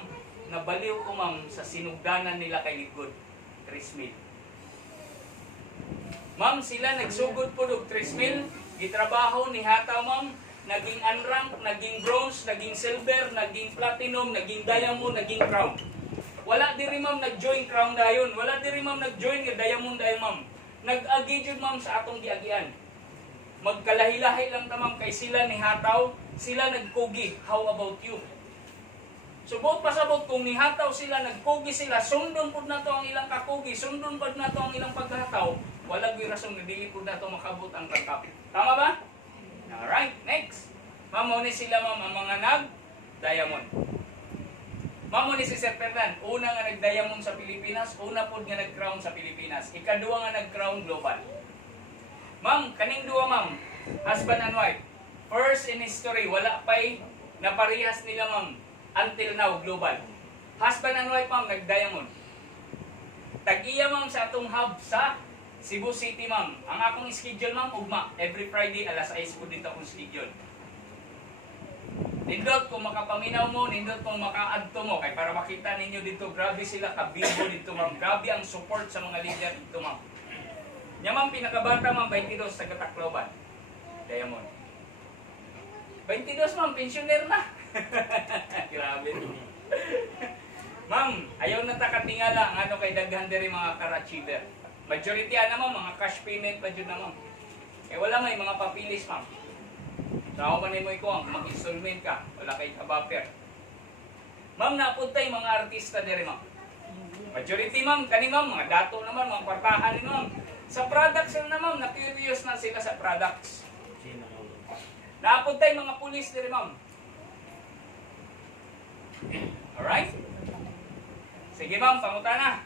Nabaliw ko ma'am sa sinugdanan nila kay Liquid, 3 mil. Ma'am, sila nagsugod po og 3 mil, gitrabaho ni hataw ma'am, naging unrank, naging bronze, naging silver, naging platinum, naging diamond, naging crown. Wala diri ma'am nag-join crown dayon, wala diri ma'am nag-join nga diamond dayon ma'am. Nag-agi jud ma'am sa atong giagian. Magkalahi-lahi lang ta ma'am kay sila ni hataw, sila nagkugi. How about you? So buot pasabot kung nihataw sila, nagkugi sila, sundon pud nato ang ilang kakugi, sundon pud nato ang ilang paghataw, wala gyud rason nga dili pud nato makabot ang tangkap. Tama ba? Alright, next. Ma'am, ni sila ma'am ang mga nag-diamond. Ma'am, ni si Sir Fernan, una nga nag-diamond sa Pilipinas, una pud nga nag-crown sa Pilipinas, ikaduwa nga nag-crown global. Ma'am, kaning duwa ma'am, husband and wife, first in history, wala pa'y naparihas nila ma'am, until now, global. Husband and wife ma'am, nag-diamond. Tag-iya ma'am sa atong hub sa Cebu City ma'am. Ang akong schedule ma'am, ugma, every Friday, alas 6 po dito akong schedule. Nindot kung makapaminaw mo, nindot kung maka-adto mo, kay para makita ninyo dito, grabe sila kabibo dito ma'am. Grabe ang support sa mga leader dito ma'am. Nya ma'am, pinakabata ma'am, 22 sa Tacloban. Diamond. 22 ma'am, pensioner na. Grabe. Ma'am, ayaw na ta katingala ang ano kay daghan diri mga car-achiever. Majority na ma'am, mga cash payment pa dyan na ma'am. Eh wala may mga papilis ma'am. Tao ba na mo ikaw ang mag-installment ka, wala kay kabuffer. Ma'am, napuntay mga artista diri ma'am. Majority ma'am, kani ma'am, mga dato naman, mga kwartahan ni ma'am. Sa products na ma'am, na-curious na sila sa products. Napuntay mga pulis diri ma'am. Alright? Sige ma'am, pangutana.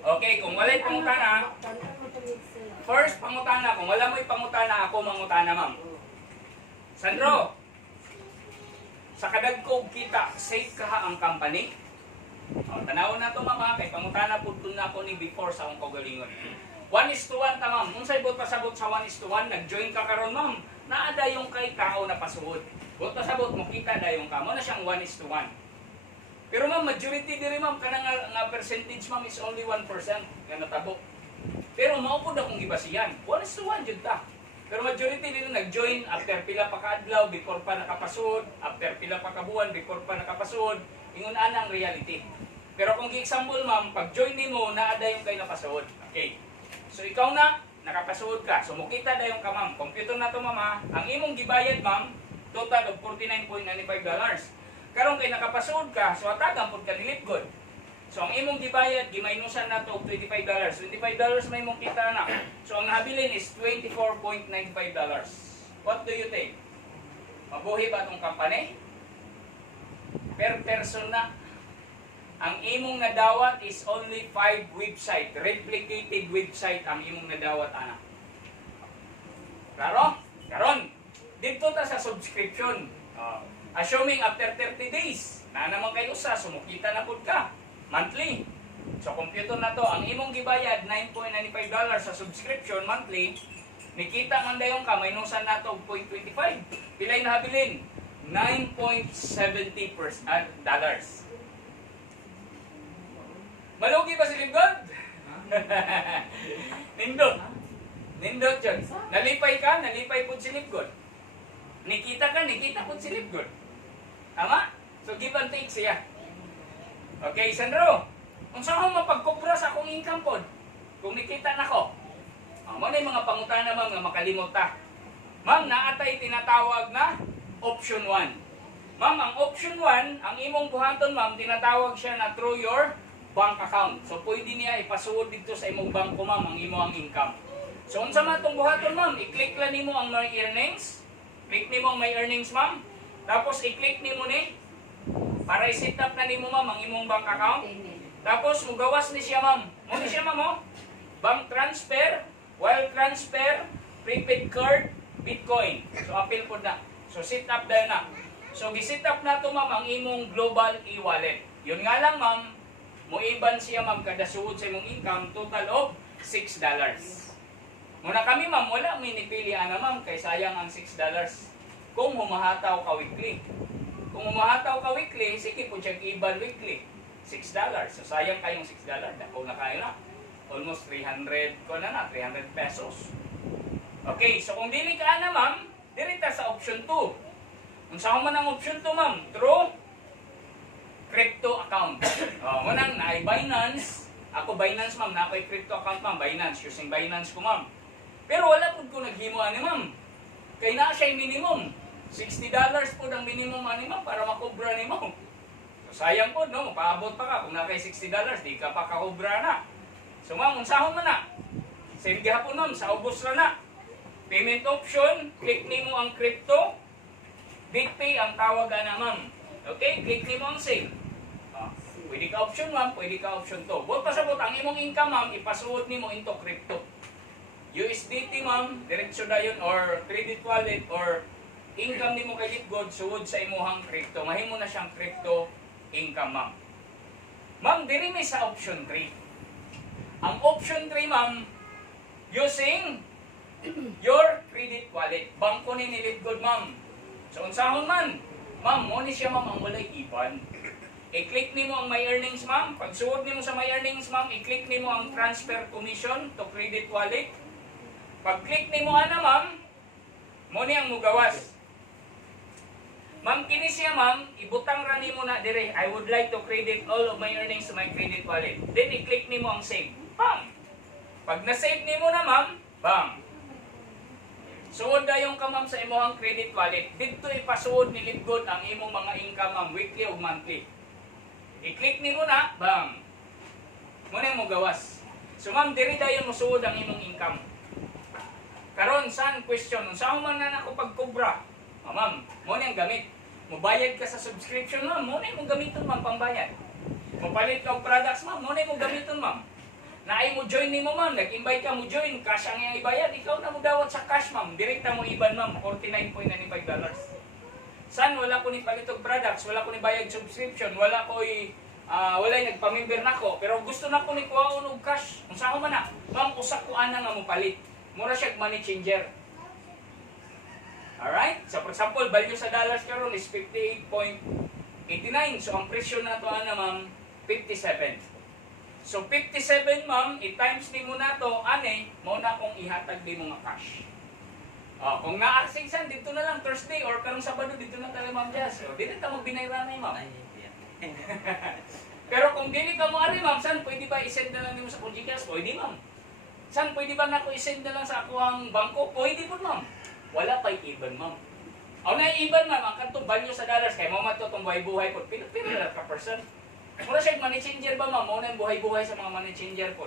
Okay, kung wala'y pangutana, first pangutana, kung wala mo'y pangutana, ako mangutana ma'am. Sandro, sa kadagkog kita, safe ka ang company? O, tanawon na ito ma'am, kay pangutana po na ako ni before sa akong kaugalingon. 1:1 ta ma'am. Kung sa ibot pasabot sa 1:1, nag-join ka karon ma'am. naa dayon kay tao na pasuod. Buot pasabot mo kita dayon ka mo na siyang 1:1. Pero ma'am, majority diri ma'am kanang nga percentage ma'am is only 1% nga natabo. Pero mao pud akong gibasihan. 1:1 jud ta. Pero majority dili nag-join after pila pa ka adlaw before pa nakapasud, after pila pa ka buwan before pa nakapasud, ingon ana ang reality. Pero kung gi-example ma'am, pag join nimo naa dayon kay napasud. Okay. So ikaw na nakapasud ka. So mukita dayon ka ma'am. Computer na to ma'am ha. Ang imong gibayad ma'am, total of $49.95. Karon kay nakapasud ka, so atagan pud ka ni Lipgod. So ang imong gibayad, gimainusan na to og $25. $25 may imong kita na. So ang nabilin is $24.95. What do you think? Mabuhi ba tong company? Per person na. Ang imong nadawat is only 5 website, replicated website ang imong nadawat ana. Klaro? Karon, dito ta sa subscription. Assuming after 30 days, na naman kayo sa sumukita na pud ka monthly. So computer na to, ang imong gibayad $9.95 sa subscription monthly, nikita man dayon ka minusan nato og 0.25. Pilay na habilin? $9.70 dollars. Malugi ba si Lipgod? Nindot. Nindot yun. Nalipay ka, nalipay po si Lipgod. Nikita ka, nikita po si Lipgod. Tama? So give and take siya. Okay, Sandro. Kung saan ako mapagkupra sa akong income pod, kung nikita na ko, mo na yung mga pangutana ma'am nga makalimot ta. Ma'am, naatay tinatawag na option 1. Ma'am, ang option 1, ang imong buhaton ma'am, tinatawag siya na through your bank account. So pwede niya ipasuod dito sa imong bangko ma'am ang imong income. So unsa man tong buhaton ma'am, i-click lang nimo ang my earnings. Click nimo ang my earnings ma'am. Tapos i-click nimo ni para i-set up na nimo ma'am ang imong bank account. Tapos mugawas ni siya ma'am. Mo ni siya ma'am oh. Bank transfer, wire transfer, prepaid card, Bitcoin. So appeal po na. So set up dahil na. So gi-set up na to ma'am ang imong global e-wallet. Yun nga lang ma'am, muiban siya ma'am kada suod sa imong income total of $6. Muna kami ma'am, wala may nipili ana ma'am kay sayang ang $6 kung humahataw ka weekly. Kung humahataw ka weekly, sige po siya iban weekly. $6. So sayang kayong $6. Dako na kayo na. Almost 300 ko na 300 pesos. Okay, so kung dili ka ana ma'am, dirita sa option 2. Kung saan man ang option 2 ma'am, through crypto account. Munang na Binance. Ako Binance ma'am, na ako'y crypto account ma'am, Binance, using Binance ko ma'am. Pero wala po ko naghimo ani ma'am. Kaya na siya minimum. $60 po ang minimum ani ma'am para makubra ni mo. So sayang po no, paabot pa ka kung na kay $60, di ka pa kakubra na. So ma'am, unsahon man na. Same gihapon ma'am, sa ubos na. Payment option, click nimo ang crypto. BitPay ang tawag na ma'am. Okay, click nimo ang save. Pwede ka option 1, pwede ka option 2. Buot pasabot ang imong income ma'am, ipasuod nimo into crypto. USDT ma'am, diretso dayon or credit wallet or income nimo kay Lipgod suod sa imuhang crypto. Mahimo na siyang crypto income ma'am. Ma'am, diri may sa option 3. Ang option 3 ma'am, using your credit wallet. Bangko ni Lipgod ma'am. So unsahon man, ma'am, mo ni siya ma'am ang walay iban. I-click nimo ang my earnings ma'am. Pag suod nimo sa my earnings ma'am, i-click nimo ang transfer commission to credit wallet. Pag click nimo ana ma'am, mo ni ang mugawas. Ma'am, kini siya ma'am, ibutang ra nimo na dire. I would like to credit all of my earnings to my credit wallet. Then i-click nimo ang save. Bam! Pag na-save nimo na ma'am, bam! Suod dayon ka ma'am sa imong credit wallet. Dito ipasuod ni Lipgod ang imong mga income ma'am, weekly o monthly. I-click nimo na, bam! Muna mo gawas. So ma'am, diri dayon mo suod ang imong income. Karon san question, saan man na ako pagkubra? Ma'am, mo na yung gamit. Mubayad ka sa subscription ma'am, mo na yung gamiton ma'am pambayad. Mupalit ka og products ma'am, mo na yung gamiton ma'am. Naay mo join nimo ma'am, nag-invite ka mo join, cash ang iyang ibayad, ikaw na mo dawat sa cash ma'am, direkta mo iban ma'am, $49.95. San wala ko ni palit og products, wala ko ni bayad subscription, wala ko walay nagpamember nako, pero gusto na ko ni kuhaon og cash. Unsa ko man na? Ma'am, usa ko ana nga mo palit. Mura siya money changer. Alright? So, for example, value sa dollars karon is 58.89. So, ang presyo na ito, ma'am, 57. So, 57, ma'am, i-times ni mo na ito, mo na kung ihatag di mo nga cash. Kung na-accessan, dito na lang Thursday or karong Sabado, dito na talaga, ma'am, Jazz. So, dito na mo binayran na ma'am. Pero kung dili ka mo ma'am, saan pwede ba i-send na lang mo sa Gcash? Pwede, ma'am. Saan pwede ba na ko i-send na lang sa ako ang bangko? Pwede po, ma'am. Wala pa'y iban, ma'am. O na iban, ma'am, ang kanto value sa dollars, kaya mo mato itong buhay-buhay po. Pila ka person. Muna siya money changer ba, ma'am? Muna yung buhay-buhay sa mga money changer po.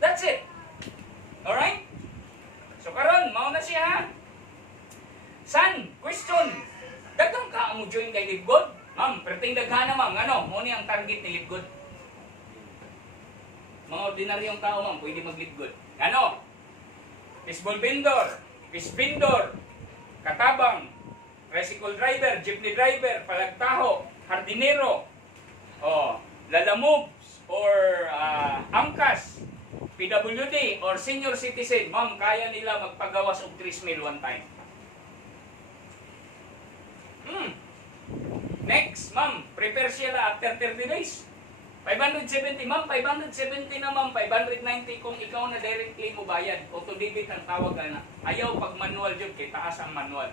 That's it. Alright? So, karon, mauna siya, ha? San? Question. Dagang ka mo join kay Libgod? Ma'am, perting daghana, ma'am. Ano? Muna ang target ni Libgod. Mga ordinaryong tao, ma'am, pwede mag-Libgod. Ano? Fishball vendor, fish vendor, katabang, tricycle driver, jeepney driver, palagtaho, hardinero, lalamobs, or angkas, PWD, or senior citizen, ma'am, kaya nila magpagawas og 3 meal one time. Next, ma'am, prepare sila after 30 days. 570, ma'am, 570 na, ma'am, 590 kung ikaw na directly mo bayad. Auto-debit ang tawag na. Ayaw pag manual yun, kay taas ang manual.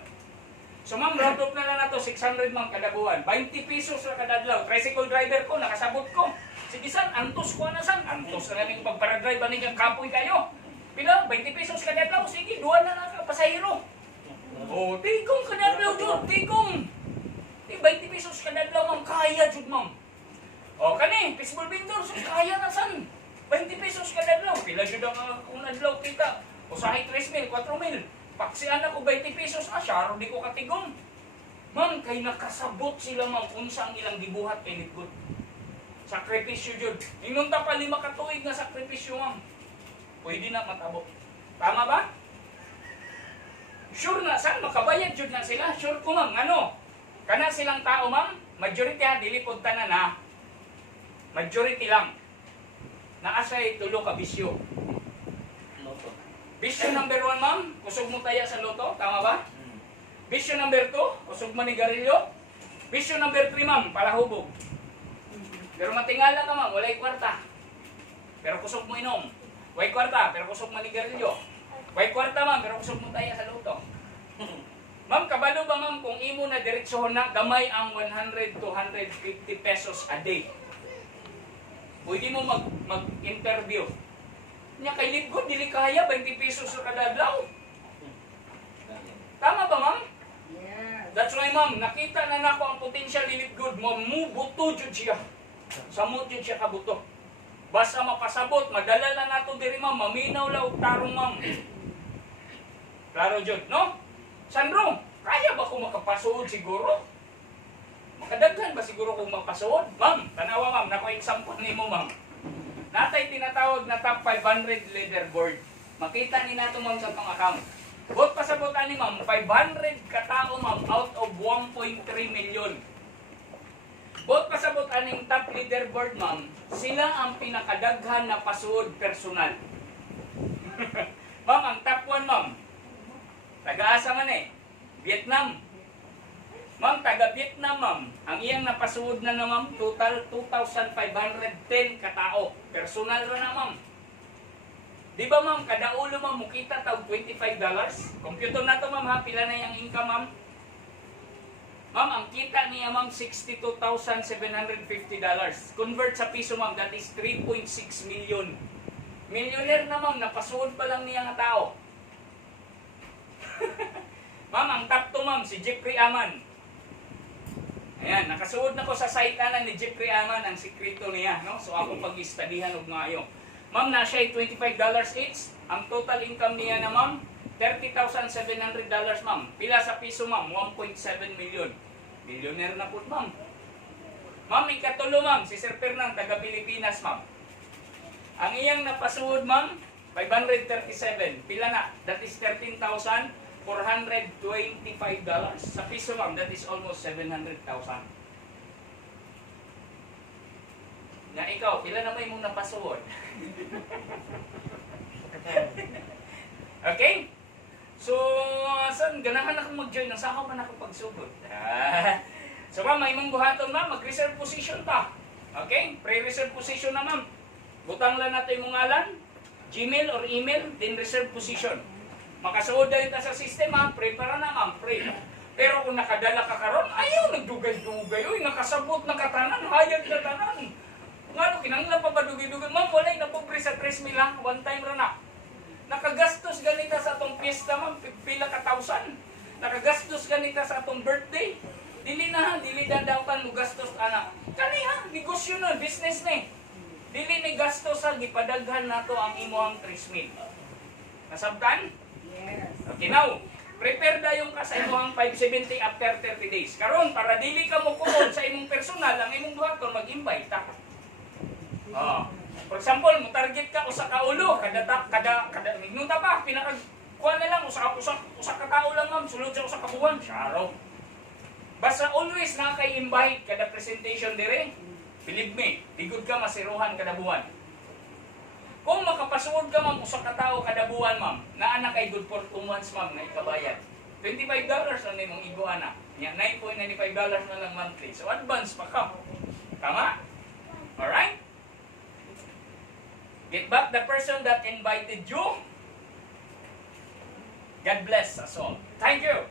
So, ma'am, round up na lang na to, 600, ma'am, kada buwan. 20 pesos na kada adlaw. Tricycle driver ko, nakasabot ko. Sige, san, antos ko na, san. Antos na namin pagparadrive, ba ninyang kapoy kayo? Pila, 20 pesos kada adlaw. Sige, duwan na lang pasahero. Tigong kada adlaw, Jud, tigong. 20 pesos kada adlaw, ma'am, kaya, Jud, ma'am. Kani, fishball vendor, so kaya na san. 20 pesos kada adlaw. Pila jud ang kung adlaw kita. Usahay 3 mil, 4 mil. Paksian ako 20 pesos syaro di ko katigom. Ma'am, kay nakasabot sila, ma'am, unsa ang ilang gibuhat kay Libgod. Sakripisyo jud. Ingon ta pa 5 ka tuig nga sakripisyo, ma'am. Pwede na matabo. Tama ba? Sure na san makabayad jud na sila. Sure ko, ma'am. Ano? Kana silang tao, ma'am, majority ha dili pod tanan na. Majority lang. Naasay tulo ka bisyo. Loto. Bisyo number 1, ma'am, kusog mo taya sa loto, tama ba? Bisyo number 2, kusog manigarilyo. Bisyo number 3, ma'am, palahubog. Pero matingala ka, ma'am, walay kwarta. Pero kusog mo inom. Walay kwarta, pero kusog manigarilyo. Walay kwarta, ma'am, pero kusog mo taya sa loto. Ma'am, kabalo ba, ma'am, kung imo na diretsyohon na gamay ang 100 to 150 pesos a day? Pwede mo mag-interview. Nya kay Libgod, dili kaya 20 pesos sa kada adlaw. Tama ba, ma'am? Yes. That's why, ma'am, nakita na nako ang potential ni Libgod. Mamubuto jud siya. Samot jud siya kabuto. Basta mapasabot, madala na nato diri, ma'am, maminaw la og tarong, ma'am. Klaro jud, no? Sandro, kaya ba ko makapasuod siguro? Makadaghan ba siguro kung mapasuod? Ma'am, tanawa, ma'am, nako example nimo, ma'am. Natay tinatawag na top 500 leaderboard. Makita ni nato, ma'am, sa tong account. Bot pasabot ani, ma'am, 500 katao, ma'am, out of 1.3 million. Bot pasabot aning top leaderboard, ma'am, sila ang pinakadaghan na pasuod personal. Ma'am, ang top 1, ma'am, taga-asa man Vietnam. Ma'am, taga-Vietnam, ma'am. Ang iyang napasuod na ma'am, total 2,510 katao. Personal ra na, ma'am. Di ba, ma'am, kada ulo, ma'am, mukita tawag $25. Computer na to, ma'am, ha? Pila na yung income, ma'am? Ma'am, ang kita niya, ma'am, $62,750. Convert sa piso, ma'am, that is 3.6 million. Millionaire na, ma'am, napasuod pa lang niya nga tao. Ma'am, ang top 2, ma'am, si Jeffrey Aman. Ayan, nakasuod na ko sa site na ni Jeffrey Aman ang sikreto niya, no? So ako pag-istadihan og maayo. Ma'am, na siya $25 each. Ang total income niya na, ma'am, $30,700, ma'am. Pila sa piso, ma'am, 1.7 million. Millionaire na po, ma'am. Ma'am, ikatulo, ma'am, si Sir Fernand, taga Pilipinas, ma'am. Ang iyang napasuod, ma'am, 537. Pila na? That is $13,425. Sa piso, ma'am, that is almost 700,000. Na ikaw, pila na may mong napasuod? Okay? So, saan Karon ganahan ako mag-join, nang sakaw man ako pagsugod. So ma'am, may mong buhaton ma'am, mag-reserve position ta. Okay? Pre-reserve position na ma'am. Butang lang natin yung ngalan, Gmail or email, then reserve position. Makasuod dahil ta sa sistema, pre para na ma'am, pre. Pero kung nakadala ka karon, ayaw, nagdugay-dugay, uy, nakasabot na katanan, hayag na tanan. Ngano, kinanglan pa ba dugay-dugay? Ma'am, walay na pobre sa 3,000 ha, one time ra na. Nakagastos ganita sa atong piyesta, ma'am, pila ka thousand. Nakagastos ganita sa atong birthday. Dili na ha, dili dadawtan mo gastos, anak. Kani ha, negosyo na, business na eh. Dili ni gastos ha, gipadaghan nato ang imuhang 3,000. Nasabtan? Yes. Okay, now, prepare dayon ka sa imong 570 after 30 days. Karon para dili ka mo kumon sa imong personal, ang imong buhaton mag-invite ta. For example, mo target ka usa ka ulo kada minuta pa pinaka kuha na lang usa ka tao lang ma'am sulod sa usa ka buwan. Syaro. Basta always na kay invite kada presentation dire. Believe me, tigod ka masiruhan kada buwan. Kung makapasuod ka ma'am usa ka tawo kada buwan ma'am, naa na kay good for 2 months ma'am na ikabayad. $25 ang imong iguana. Nya $9.95 na lang monthly. So advance pa ka. Tama? Alright? Get back the person that invited you. God bless us all. Thank you.